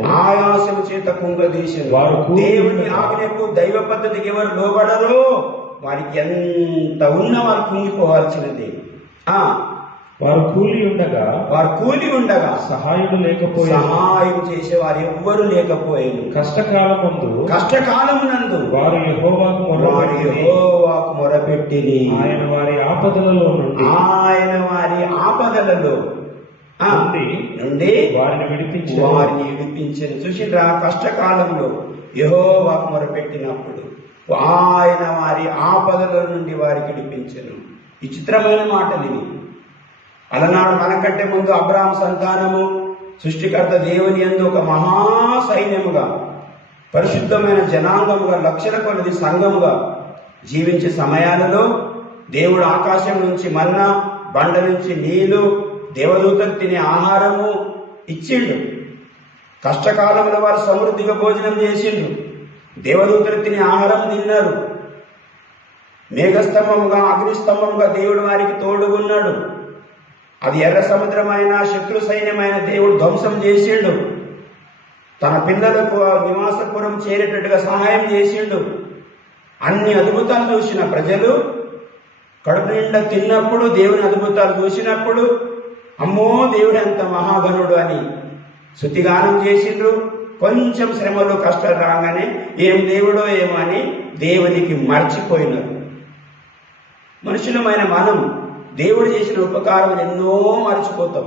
వారు దేవుని ఆజ్ఞకు, దైవ పద్ధతికి ఎవరు లోబడరో వారికి ఎంత ఉన్నా వారు కుంగిపోవాల్సినది. వారు కూలి ఉండగా సహాయం చేసేవారు ఎవ్వరు లేకపోయారు. కష్టకాలమునందు వారు యెహోవాకు మొరపెట్టిరి. ఆయన వారి ఆపదలలో నుండి వారిని విడిపించను. చూసిండ్రా, కష్టకాలంలో యెహోవాకు మొరపెట్టినప్పుడు ఆయన వారి ఆపదల నుండి వారికి విడిపించను. ఈ చిత్రమైన మాటలు ఇవి. అలనాడు మనకంటే ముందు అబ్రాహాము సంతానము సృష్టికర్త దేవుని యందు ఒక మహాసైన్యముగా, పరిశుద్ధమైన జనాంగముగా, లక్షల కొలది సంఘముగా జీవించే సమయాలలో దేవుడు ఆకాశం నుంచి మన్నా, బండ నుంచి నీళ్లు, దేవదూతలు తినే ఆహారము ఇచ్చిండు. కష్టకాలంలో వారు సమృద్ధిగా భోజనం చేసిండ్రు. దేవదూతలు తిని ఆహారం తిన్నారు. మేఘస్తంభముగా అగ్నిస్తంభముగా దేవుడు వారికి తోడుగున్నాడు. అది ఎర్ర సముద్రమైన శత్రు సైన్యమైన దేవుడు ధ్వంసం చేసిండు. తన పిల్లలకు ఆ నివాసపురం చేరేటట్టుగా సహాయం చేసిండు. అన్ని అద్భుతాలు చూసిన ప్రజలు కడుపు నిండా తిన్నప్పుడు, దేవుని అద్భుతాలు చూసినప్పుడు అమ్మో దేవుడు ఎంత మహాగణుడు అని స్తుతిగానం చేసిండ్రు. కొంచెం శ్రమలు కష్టాలు రాగానే ఏం దేవుడో ఏమో అని దేవునికి మర్చిపోయినారు. మనుషులమైన మనం దేవుడు చేసిన ఉపకారం ఎన్నో మర్చిపోతాం.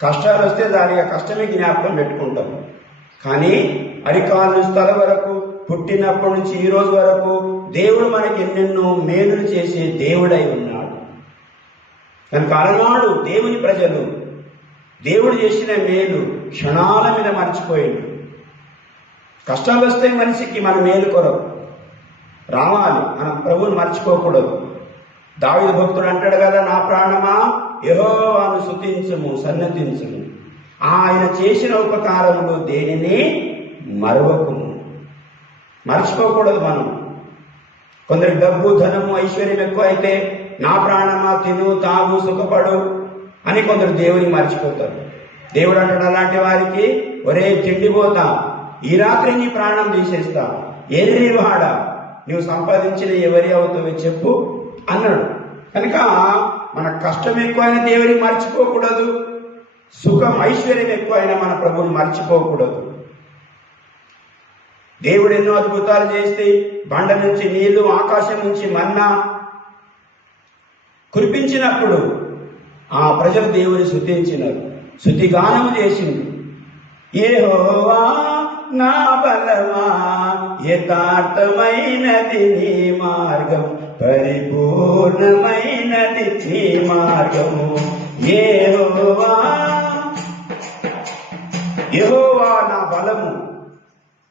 కష్టాలు వస్తే దాని కష్టమే జ్ఞాపకం పెట్టుకుంటాం. కానీ అరికాల నుంచి తల వరకు, పుట్టినప్పటి నుంచి ఈ రోజు వరకు దేవుడు మనకి ఎన్నెన్నో మేలులు చేసే దేవుడై ఉన్నాడు. కనుక అలనాడు దేవుని ప్రజలు దేవుడు చేసిన మేలు క్షణాల మీద మర్చిపోయిండు. కష్టాలు వస్తే మనిషికి మన మేలు కొరకు రావాలి, మనం ప్రభువుని మర్చిపోకూడదు. దావీదు భక్తుడు అంటాడు కదా, నా ప్రాణమా యెహోవాను స్తుతించుము, సన్నతించుము, ఆయన చేసిన ఉపకారములు దేనిని మరవకుము. మర్చిపోకూడదు మనం. కొందరికి డబ్బు, ధనము, ఐశ్వర్యం ఎక్కువ అయితే నా ప్రాణమా తిను, తాగు, సుఖపడు అని కొందరు దేవుని మర్చిపోతారు. దేవుడు అంటాడు అలాంటి వారికి, ఒరే తిండిపోతా, ఈ రాత్రి నీ ప్రాణం తీసేస్తా, ఏది నీ వాడ, నువ్వు సంపాదించిన ఎవరి అవుతావో చెప్పు అన్నాడు. కనుక మన కష్టం ఎక్కువైన దేవుని మర్చిపోకూడదు, సుఖం ఐశ్వర్యం ఎక్కువైనా మన ప్రభువుని మర్చిపోకూడదు. దేవుడు ఎన్నో అద్భుతాలు చేస్తే బండ నుంచి నీళ్లు, ఆకాశం నుంచి మన్నా కురిపించినప్పుడు ఆ ప్రజలు దేవుని స్తుతించినారు, స్తుతిగానము చేసింది. యెహోవా నా బలమా, యథార్థమైనది నీ మార్గం, పరిపూర్ణమైనది నీ మార్గము. యెహోవా యెహోవా నా బలము,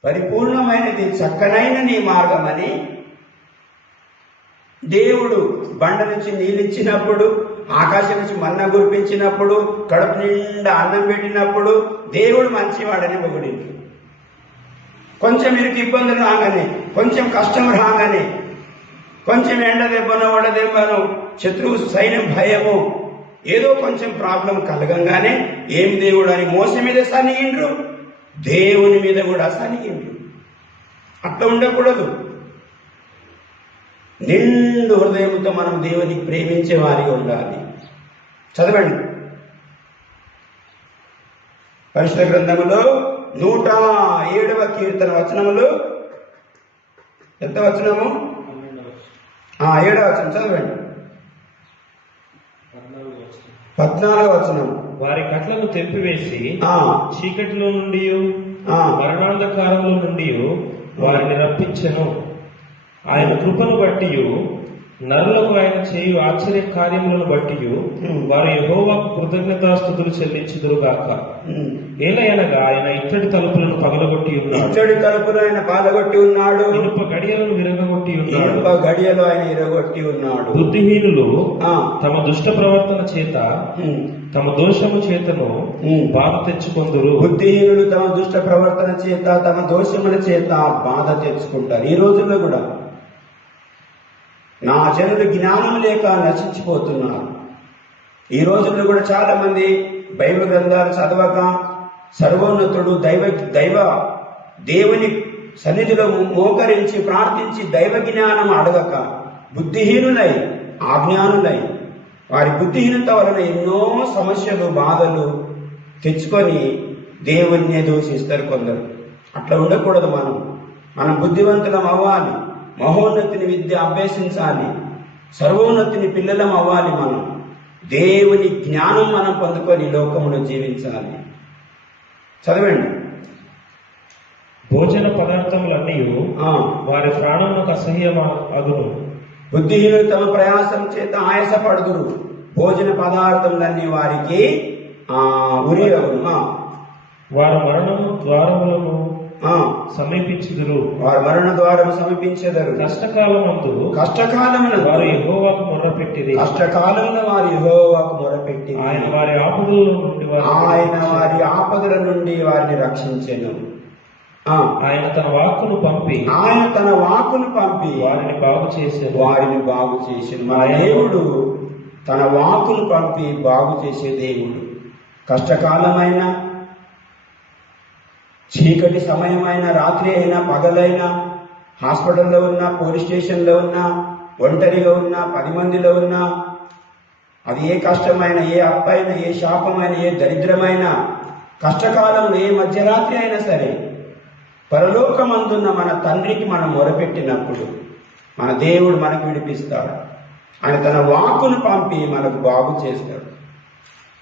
పరిపూర్ణమైనది చక్కనైన నీ మార్గం అని దేవుడు బండ నుంచి నీళ్ళిచ్చినప్పుడు, ఆకాశం నుంచి మన్నా కురిపించినప్పుడు, కడుపు నిండా అన్నం పెట్టినప్పుడు దేవుడు మంచివాడని పొగిడింది. కొంచెం ఇరుకు ఇబ్బందులు రాగానే, కొంచెం కష్టం రాగానే, కొంచెం ఎండ దెబ్బనో వడ దెబ్బనో శత్రువు సైన్యం భయము ఏదో కొంచెం ప్రాబ్లం కలగంగానే ఏం దేవుడు అని మోస మీద సనిగిండ్రు, దేవుని మీద కూడా సనిగిండ్రు. అట్లా ఉండకూడదు. నిండు హృదయంతో మనం దేవుని ప్రేమించే వారిగా ఉండాలి. చదవండి పరిశుద్ధ గ్రంథములో 107వ కీర్తన వచనములు. ఎంత వచనము? 7వ వచనం చదవండి. 14వ వచనం. వారి కట్లను తెంపివేసి చీకటిలో నుండి మరణాంధకారంలో నుండి వారిని రప్పించెను. ఆయన కృపను బట్టి నరులకు ఆయన చేయు ఆశ్చర్య కార్యములను బట్టి వారు యెహోవాకు కృతజ్ఞతాస్తుతులు చెల్లించుదురుగాక. ఏలయనగా ఆయన ఇత్తడి తలుపులను పగలగొట్టి ఉన్నాడు, ఇత్తడి తలుపులు ఆయన పగలగొట్టి ఉన్నాడు, ఇనుప గడియలను విరగొట్టి ఉన్నాడు, ఇనుప గడియలు ఆయన విరగొట్టి ఉన్నాడు. బుద్ధిహీనులు తమ దుష్ట ప్రవర్తన చేత తమ దోషము చేతను బాధ తెచ్చుకొందురు. బుద్ధిహీనులు తమ దుష్ట ప్రవర్తన చేత తమ దోషముల చేత బాధ తెచ్చుకుంటారు. ఈ రోజుల్లో కూడా నా జనులు జ్ఞానం లేక నశించిపోతున్నారు. ఈ రోజుల్లో కూడా చాలా మంది బైబిల్ గ్రంథాలు చదవక, సర్వోన్నతుడు దేవుని సన్నిధిలో మోకరించి ప్రార్థించి దైవ జ్ఞానం అడగక బుద్ధిహీనులై, అజ్ఞానులై, వారి బుద్ధిహీనత వలన ఎన్నో సమస్యలు, బాధలు తెచ్చుకొని దేవుణ్ణి దూషిస్తారు కొందరు. అట్లా ఉండకూడదు. మనం బుద్ధివంతులం అవ్వాలి, మహోన్నతిని విద్య అభ్యసించాలి, సర్వోన్నతిని పిల్లలం అవ్వాలి. మనం దేవుని జ్ఞానం మనం పొందుకొని లోకమును జీవించాలి. చదవండి. భోజన పదార్థములన్నీ వారి ప్రాణములకు అసహ్యమగును. బుద్ధిహీనులు తమ ప్రయాసం చేత ఆయాసపడుదురు, భోజన పదార్థములన్నీ వారికి ఉరి అగును. వారు మరణము ద్వారములను సమీపించుదురు, వారు మరణ ద్వారం సమీపించెదరు. కష్టకాలమందు వారు యెహోవాకు మొర్రపెట్టిరి, కష్టకాలంలో వారు యెహోవాకు మొరపెట్టి ఆయన వారి ఆపదల్లో నుండి ఆపదల నుండి వారిని రక్షించెను. ఆయన తన వాక్కును పంపి వారిని బాగు చేసేను. మన దేవుడు తన వాక్కును పంపి బాగు చేసే దేవుడు. కష్టకాలమైన, చీకటి సమయమైన, రాత్రి అయినా పగలైనా, హాస్పిటల్లో ఉన్నా, పోలీస్ స్టేషన్లో ఉన్నా, ఒంటరిగా ఉన్నా, 10 మందిలో ఉన్నా, అది ఏ కష్టమైన, ఏ అప్పైన, ఏ శాపమైన, ఏ దరిద్రమైన, కష్టకాలంలో ఏ మధ్యరాత్రి అయినా సరే పరలోకమందున్న మన తండ్రికి మనం మొరపెట్టినప్పుడు మన దేవుడు మనకు విడిపిస్తాడు. ఆయన తన వాక్కును పంపి మనకు బాగు చేస్తాడు.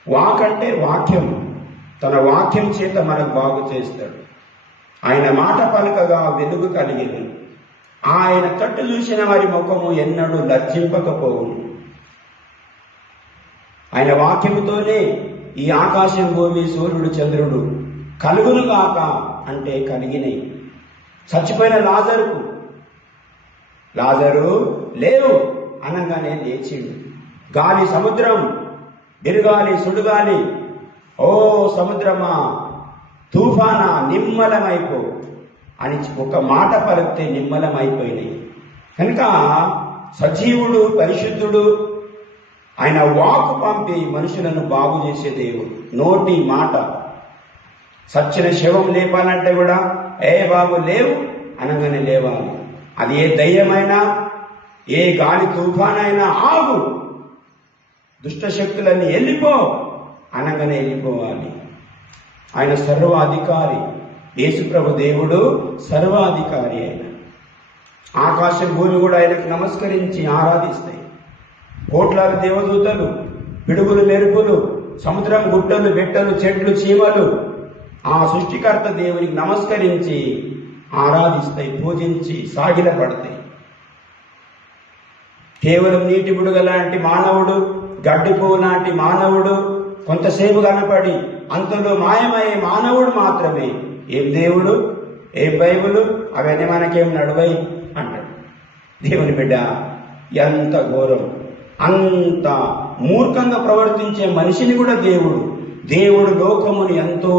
వాక్ అంటే వాక్యం. తన వాక్యం చేత మనకు బాగు చేస్తాడు. ఆయన మాట పలకగా వెలుగు కలిగింది. ఆయన తట్టు చూసిన వారి ముఖము ఎన్నడూ లజ్జింపకపోవును. ఆయన వాక్యముతోనే ఈ ఆకాశం, భూమి, సూర్యుడు, చంద్రుడు కలుగునుగాక అంటే కలిగినాయి. చచ్చిపోయిన లాజరు లేవు అనగానే లేచిండు. గాలి, సముద్రం, బిరుగాలి, సుడుగాలి, ఓ సముద్రమా తుఫానా నిమ్మలమైపో అని ఒక మాట పలికితే నిమ్మలమైపోయినాయి. కనుక సజీవుడు, పరిశుద్ధుడు, ఆయన వాక్కు పంపి మనుషులను బాగు చేసే దేవుడు. నోటి మాట. సచ్చిన శవం లేపాలంటే కూడా ఏ బాబు లేవు అనగానే లేవాలి. అది ఏ దయ్యమైనా, ఏ గాలి తుఫానైనా ఆగు, దుష్ట శక్తులన్నీ వెళ్ళిపో అనగానే వెళ్ళిపోవాలి. ఆయన సర్వాధికారి. యేసుప్రభు దేవుడు సర్వాధికారి. ఆయన ఆకాశం, భూమి కూడా ఆయనకు నమస్కరించి ఆరాధిస్తాయి. కోట్లాది దేవదూతలు, పిడుగులు, మెరుపులు, సముద్రం, గుట్టలు, బెట్టలు, చెట్లు, చీమలు ఆ సృష్టికర్త దేవునికి నమస్కరించి ఆరాధిస్తాయి, పూజించి సాగిలపడతాయి. కేవలం నీటి బుడగ లాంటి మానవుడు, గడ్డి పువ్వు లాంటి మానవుడు కొంతసేపు కనపడి అంతలో మాయమయ్యే మానవుడు మాత్రమే ఏం దేవుడు, ఏం బైబులు, అవన్నీ మనకేం నడువై అంటాడు. దేవుని బిడ్డ, ఎంత ఘోరం! అంత మూర్ఖంగా ప్రవర్తించే మనిషిని కూడా దేవుడు లోకముని ఎంతో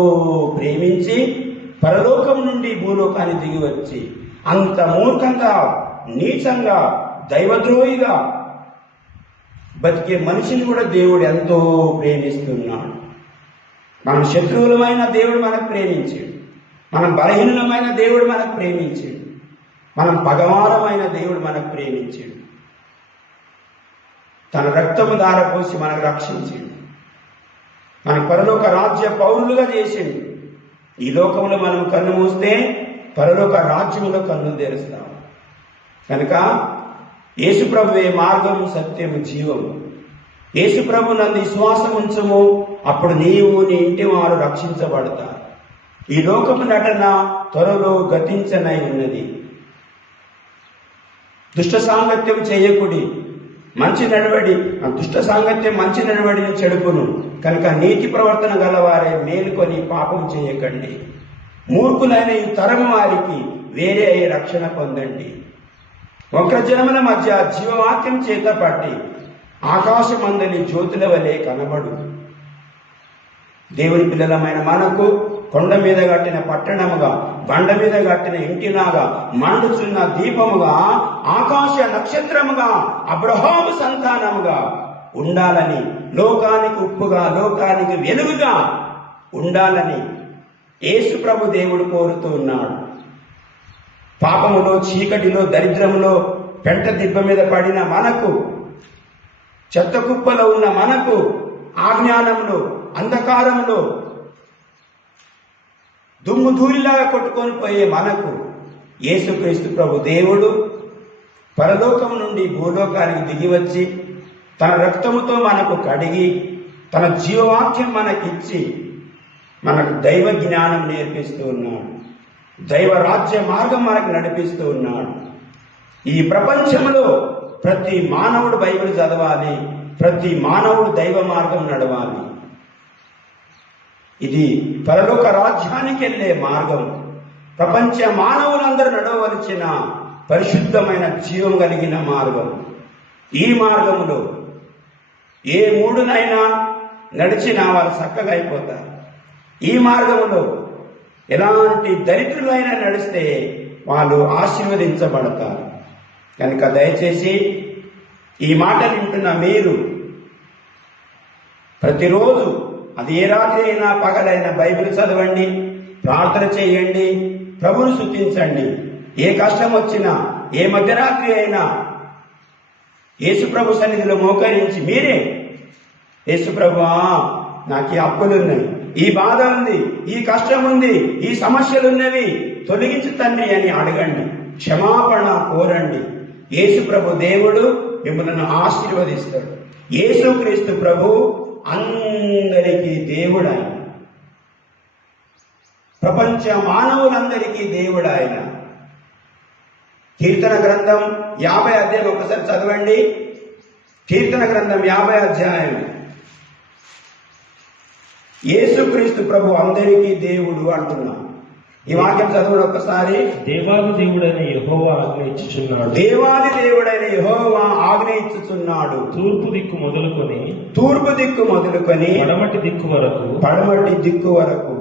ప్రేమించి పరలోకం నుండి భూలోకాన్ని దిగి వచ్చి అంత మూర్ఖంగా, నీచంగా, దైవద్రోహిగా బతికే మనిషిని కూడా దేవుడు ఎంతో ప్రేమిస్తున్నాడు. మనం శత్రువులమైన దేవుడు మనకు ప్రేమించాడు. మనం బలహీనమైన దేవుడు మనకు ప్రేమించాడు. మనం పగవారమైన దేవుడు మనకు ప్రేమించాడు. తన రక్తము ధారపోసి మనకు రక్షించాడు. మన పరలోక రాజ్య పౌరులుగా చేసిండు. ఈ లోకంలో మనం కన్ను మూస్తే పరలోక రాజ్యములో కన్ను తెరుస్తాం. కనుక యేసుప్రభువే మార్గము, సత్యము, జీవము. యేసుప్రభు నందు విశ్వాసం ఉంచము, అప్పుడు నీవు, నీ ఇంటి వారు రక్షించబడతారు. ఈ లోకపు నటన త్వరలో గతించనై ఉన్నది. దుష్ట సాంగత్యం చేయకుడి, మంచి నడవడి. దుష్ట సాంగత్యం మంచి నడవడిని చెడుపును. కనుక నీతి ప్రవర్తన గలవారే మేలుకొని పాపం చేయకండి. మూర్ఖులైన ఈ తరం వారికి వేరే అయ్యే రక్షణ పొందండి. వక్రజనముల మధ్య జీవవాక్యం చేత పట్టి ఆకాశమందలి జ్యోతుల వలె కనబడు. దేవుని పిల్లలమైన మనకు కొండ మీద కట్టిన పట్టణముగా, బండ మీద కట్టిన ఇంటిలాగా, మండుచున్న దీపముగా, ఆకాశ నక్షత్రముగా, అబ్రహాము సంతానముగా ఉండాలని, లోకానికి ఉప్పుగా, లోకానికి వెలుగుగా ఉండాలని యేసు ప్రభు దేవుడు కోరుతూ ఉన్నాడు. పాపములో, చీకటిలో, దరిద్రములో, పెంట దిబ్బ మీద పడిన మనకు, చెత్త కుప్పలో ఉన్న మనకు, అజ్ఞానంలో, అంధకారంలో దుమ్ము ధూళిలాగా కొట్టుకొని పోయే మనకు యేసుక్రీస్తు ప్రభు దేవుడు పరలోకం నుండి భూలోకానికి దిగివచ్చి తన రక్తముతో మనకు కడిగి తన జీవవాక్యం మనకిచ్చి మనకు దైవ జ్ఞానం నేర్పిస్తూ ఉన్నాడు. దైవ రాజ్య మార్గం మనకు నడిపిస్తూ ఉన్నాడు. ఈ ప్రపంచంలో ప్రతి మానవుడు బైబిల్ చదవాలి, ప్రతి మానవుడు దైవ మార్గం నడవాలి. ఇది పరలోక రాజ్యానికి వెళ్ళే మార్గం. ప్రపంచ మానవులందరూ నడవలసిన పరిశుద్ధమైన జీవం కలిగిన మార్గం. ఈ మార్గములో ఏ మూడునైనా నడిచినా వారు చక్కగా అయిపోతారు. ఈ మార్గంలో ఎలాంటి దరిద్రులైనా నడిస్తే వాళ్ళు ఆశీర్వదించబడతారు. కనుక దయచేసి ఈ మాటలు వింటున్న మీరు ప్రతిరోజు అది ఏ రాత్రి అయినా పగలైనా బైబిల్ చదవండి, ప్రార్థన చేయండి, ప్రభువును స్తుతించండి. ఏ కష్టం వచ్చినా, ఏ మధ్యరాత్రి అయినా యేసుప్రభు సన్నిధిలో మోకరించి మీరే, యేసుప్రభువా నాకు ఈ అప్పులున్నాయి, ఈ బాధ ఉంది, ఈ కష్టం ఉంది, ఈ సమస్యలున్నవి, తొలగించు తండ్రి అని అడగండి, క్షమాపణ కోరండి. యేసుప్రభు దేవుడు మిమ్మల్ని ఆశీర్వదిస్తాడు. యేసుక్రీస్తు ప్రభు అందరికీ దేవుడు ఆయన, ప్రపంచ మానవులందరికీ దేవుడు ఆయన. కీర్తన గ్రంథం 50 అధ్యాయం ఒకసారి చదవండి. కీర్తన గ్రంథం 50 అధ్యాయం. యేసుక్రీస్తు ప్రభు అందరికీ దేవుడు అంటున్నా. ఈ వాక్యం చదవండి ఒకసారి. దేవాది దేవుడైన యెహోవా ఆజ్ఞ ఇచ్చుచున్నాడు. దేవాది దేవుడైన యెహోవా ఆజ్ఞ ఇచ్చుచున్నాడు. తూర్పు దిక్కు మొదలుకొని పడమటి దిక్కు వరకు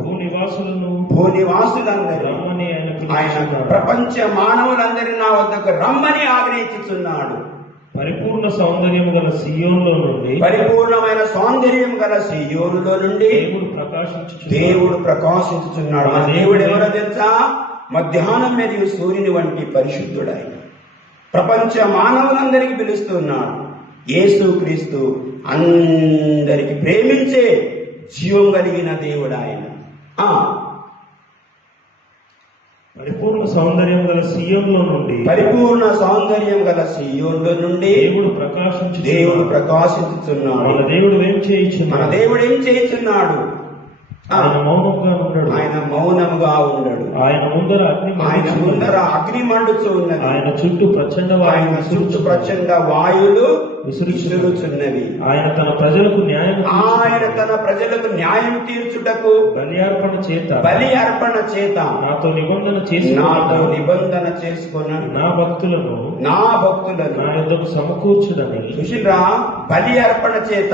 భూనివాసులందరూ రమ్మని ఆయన ప్రపంచ మానవులందరి నా వద్దకు రమ్మని ఆజ్ఞ ఇచ్చుచున్నాడు. పరిపూర్ణ సౌందర్యము గల సియోనులో నుండి పరిపూర్ణమైన సౌందర్యం గల సియోనులో నుండి దేవుడు ప్రకాశించుచున్నాడు. మన దేవుడు ఎవరో తెలుసా? మధ్యాహ్నం మరియు సూర్యుని వంటి పరిశుద్ధుడాయన. ప్రపంచ మానవులందరికీ పిలుస్తున్నాడు. యేసుక్రీస్తు అందరికి ప్రేమించే జీవం కలిగిన దేవుడు ఆయన. పరిపూర్ణ సౌందర్యం గల సియోనులో నుండి దేవుడు ప్రకాశించుచున్నాడు. మన దేవుడు ఏం చేయుచున్నాడు? ఆయన మౌనముగా ఉన్నాడు. ఆయన ముందర అగ్ని మండుచు ఉన్నది. ఆయన చుట్టూ ప్రచండ వాయులు విసురుచున్నవి. ఆయన తన ప్రజలకు న్యాయం తీర్చుటకు బలి అర్పణ చేత నాతో నిబంధన చేసుకున్నాను. నా భక్తులను నా యొద్దకు సమకూర్చుడని. సుశీరా, బలి అర్పణ చేత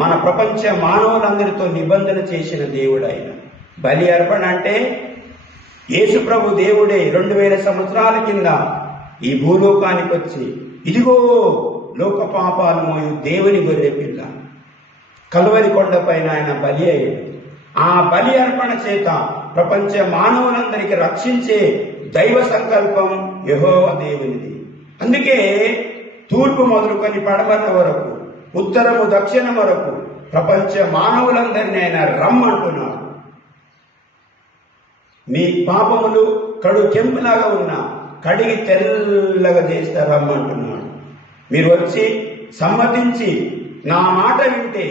మన ప్రపంచ మానవులందరితో నిబంధన చేసిన దేవుడు ఆయన. బలి అర్పణ అంటే యేసుప్రభు దేవుడే 2000 సంవత్సరాల కింద ఈ భూలోకానికి వచ్చి, ఇదిగో లోక పాపాలు మోయు దేవుని గొర్రె పిల్ల, కలువరి కొండపైన ఆయన బలి అయ్యాడు. ఆ బలి అర్పణ చేత ప్రపంచ మానవులందరికీ రక్షించే దైవ సంకల్పం యెహోవా దేవునిది. అందుకే తూర్పు మొదలుకొని పడమర వరకు, ఉత్తరము దక్షిణం వరకు ప్రపంచ మానవులందరినీ ఆయన రమ్మంటున్నాడు. మీ పాపములు కడు కెంపులాగా ఉన్నా కడిగి తెల్లగా చేస్తే రమ్మంటున్నాడు. మీరు వచ్చి సమ్మతించి నా మాట వింటే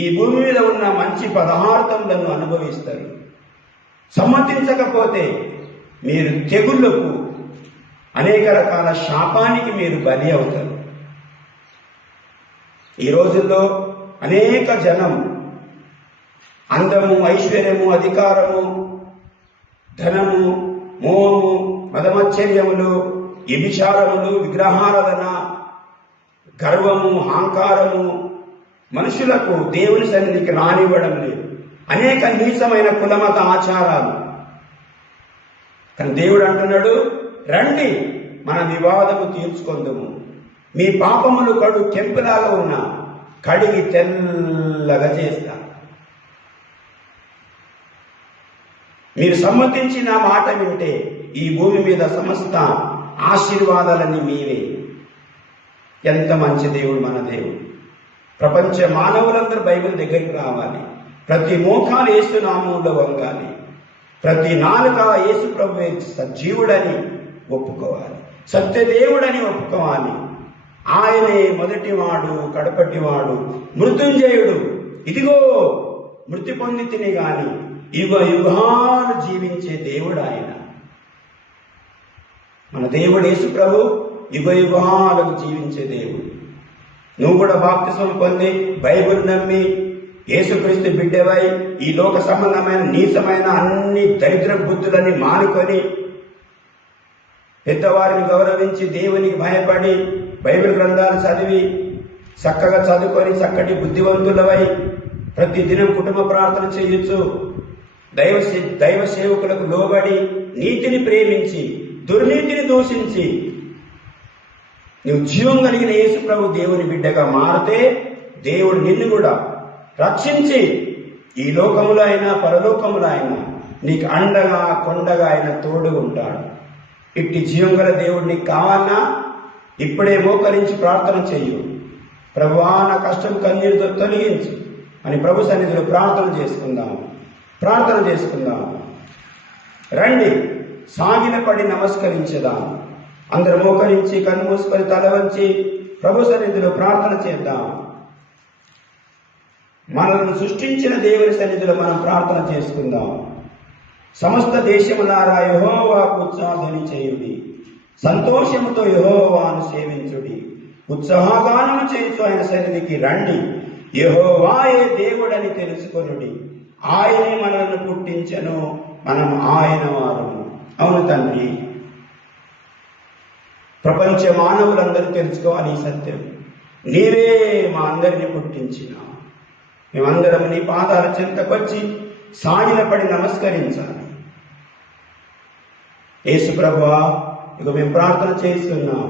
ఈ భూమి మీద ఉన్న మంచి పదార్థములను అనుభవిస్తారు. సమ్మతించకపోతే మీరు తెగుళ్లకు, అనేక రకాల శాపానికి మీరు బలి అవుతారు. ఈ రోజుల్లో అనేక జనం అందము, ఐశ్వర్యము, అధికారము, ధనము, మోహము, మదమచ్చర్యములు, వ్యభిచారములు, విగ్రహారాధన, గర్వము, అహంకారము మనుషులకు దేవుని సన్నిధికి రానివ్వడం లేదు. అనేక నీచమైన కులమత ఆచారాలు. కానీ దేవుడు అంటున్నాడు, రండి మన వివాదము తీర్చుకొందుము. మీ పాపములు కడు కెంపులాగా ఉన్నా కడిగి తెల్లగా చేస్తా. మీరు సమ్మతించి నా మాట వింటే ఈ భూమి మీద సమస్త ఆశీర్వాదాలన్నీ మీవే. ఎంత మంచి దేవుడు మన దేవుడు. ప్రపంచ మానవులందరూ బైబిల్ దగ్గరికి రావాలి. ప్రతి మోకాలు యేసు నామములో వంగాలి. ప్రతి నాలుక యేసు ప్రభువే సజీవుడని ఒప్పుకోవాలి, సత్యదేవుడని ఒప్పుకోవాలి. ఆయనే మొదటివాడు, కడపటివాడు, మృత్యుంజయుడు. ఇదిగో మృతి పొంది తిని గాని యుగ యుగాలు జీవించే దేవుడు ఆయన. మన దేవుడు యేసు ప్రభు యుగ యుగాలకు జీవించే దేవుడు. నువ్వు కూడా బాప్తిస్మం పొంది బైబిల్ నమ్మి యేసుక్రీస్తు బిడ్డవై ఈ లోక సంబంధమైన నీచమైన అన్ని దరిద్ర బుద్ధులని మానుకొని పెద్దవారిని గౌరవించి దేవునికి భయపడి బైబిల్ గ్రంథాలు చదివి చక్కగా చదువుకొని చక్కటి బుద్ధివంతులవై ప్రతి దినం కుటుంబ ప్రార్థన చేయొచ్చు. దైవ సేవకులకు లోబడి నీతిని ప్రేమించి దుర్నీతిని దూషించి నువ్వు జీవం కలిగిన యేసు ప్రభు దేవుని బిడ్డగా మారితే దేవుడు నిన్ను కూడా రక్షించి ఈ లోకములో అయినా పరలోకములో అయినా నీకు అండగా కొండగా ఆయన తోడుగా ఉంటాడు. ఇట్టి జీవం గల దేవుడు నీకు కావాలన్నా ఇప్పుడే మోకరించి ప్రార్థన చెయ్యు. ప్రభువా, నా కష్టం కన్నీరుతో తొలగించు అని ప్రభు సన్నిధిలో ప్రార్థన చేసుకుందాం. రండి, సాగిల పడి నమస్కరించేదాం. అందరూ మోకరించి కన్ను మూసుకొని తల వంచి ప్రభు సన్నిధిలో ప్రార్థన చేద్దాం. మనల్ని సృష్టించిన దేవుని సన్నిధిలో మనం ప్రార్థన చేసుకుందాం. సమస్త దేశములారా యెహోవాకు ఉత్సాహధ్వని చేయుడి, సంతోషముతో యెహోవాను సేవించుడి, ఉత్సాహగానము చేస్తూ ఆయన సన్నిధికి రండి. యెహోవాయే దేవుడని తెలుసుకొనుడి, ఆయనే మనల్ని పుట్టించెను, మనం ఆయన వారము. అవును తండ్రి, ప్రపంచ మానవులందరూ తెలుసుకోవాలి ఈ సత్యం. నీవే మా అందరినీ పుట్టించినావు. మేమందరం నీ పాదాల చెంతకొచ్చి సాగిలపడి నమస్కరించాలి. యేసు ప్రభువా, ఇక మేము ప్రార్థన చేస్తున్నాం.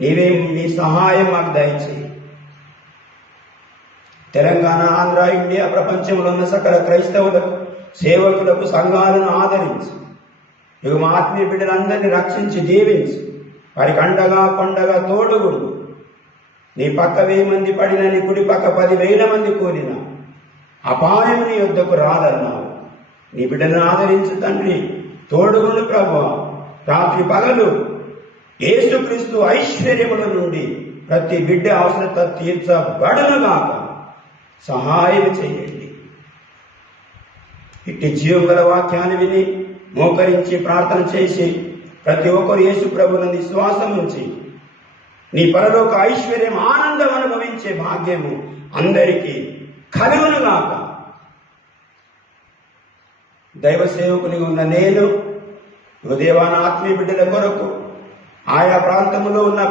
నీవే నీ సహాయం మాకు దయచేయి. తెలంగాణ, ఆంధ్ర, ఇండియా, ప్రపంచంలో ఉన్న సకల క్రైస్తవులకు, సేవకులకు, సంఘాలను ఆదరించి ఇక మా ఆత్మీయ బిడ్డలందరినీ రక్షించి దీవించి వారికి అండగా కొండగా తోడుగుండు. నీ పక్క 1000 మంది పడినా, నీ కుడి పక్క 10,000 మంది కూలినా అపాయం నీ యొద్దకు రాదన్నావు. నీ బిడ్డను ఆదరించు తండ్రి, తోడుగుండు ప్రభువా. రాత్రి పగలు యేసుక్రీస్తు ఐశ్వర్యముల నుండి ప్రతి బిడ్డ అవసరత తీర్చబడునుగాక సహాయం చేయండి. ఇట్టి జీవం గల వాక్యాన్ని విని మోకరించి ప్రార్థన చేసి ప్రతి ఒక్కరు యేసు ప్రభువునందు విశ్వాసం ఉంచి నీ పరలోక ఐశ్వర్యం ఆనందం అనుభవించే భాగ్యము అందరికీ కలుగునుగాక. దైవ సేవకునిగా ఉన్న నేను దేవాన ఆత్మీయ బిడ్డల కొరకు, ఆయా ప్రాంతంలో ఉన్న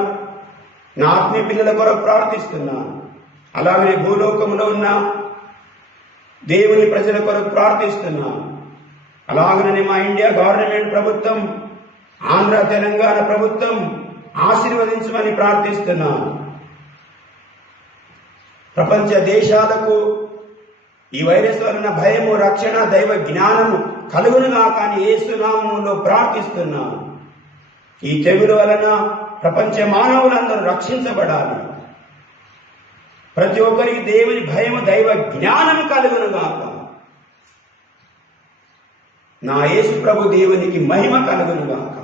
నా ఆత్మీయ పిల్లల కొరకు ప్రార్థిస్తున్నాను. అలాగనే భూలోకంలో ఉన్న దేవుని ప్రజల కొరకు ప్రార్థిస్తున్నాను. అలాగనే మా ఇండియా గవర్నమెంట్ ప్రభుత్వం, ఆంధ్ర తెలంగాణ ప్రభుత్వం ఆశీర్వదించమని ప్రార్థిస్తున్నాను. ప్రపంచ దేశాలకు ఈ వైరస్ వలన భయము, రక్షణ, దైవ జ్ఞానము కలుగునుగా కానీ యేసునామములో ప్రార్థిస్తున్నాను. ఈ తెగులు వలన ప్రపంచ మానవులందరూ రక్షించబడాలి. ప్రతి ఒక్కరికి దేవుని భయము, దైవ జ్ఞానము కలుగునుగాక. నా యేసు ప్రభు దేవునికి మహిమ కలుగునుగాక.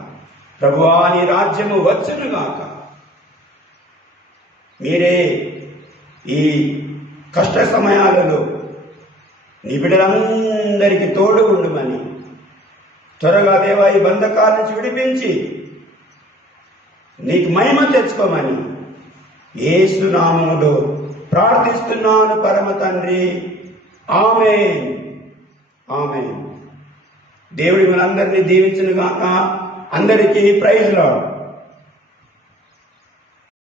ప్రభువా, నీ రాజ్యము వచ్చునుగాక. మీరే ఈ కష్ట సమయాలలో నీ బిడ్డలందరికీ తోడు ఉండుమని, త్వరగా దేవా ఈ బంధకాల నుంచి విడిపించి నీకు మహిమ తెచ్చుకోమని యేసు నామములో ప్రార్థిస్తున్నాను పరమ తండ్రి. ఆమేన్, ఆమేన్. దేవుడి మనందరినీ దీవించునుగాక. అందరికీ ప్రైజ్ లార్డ్.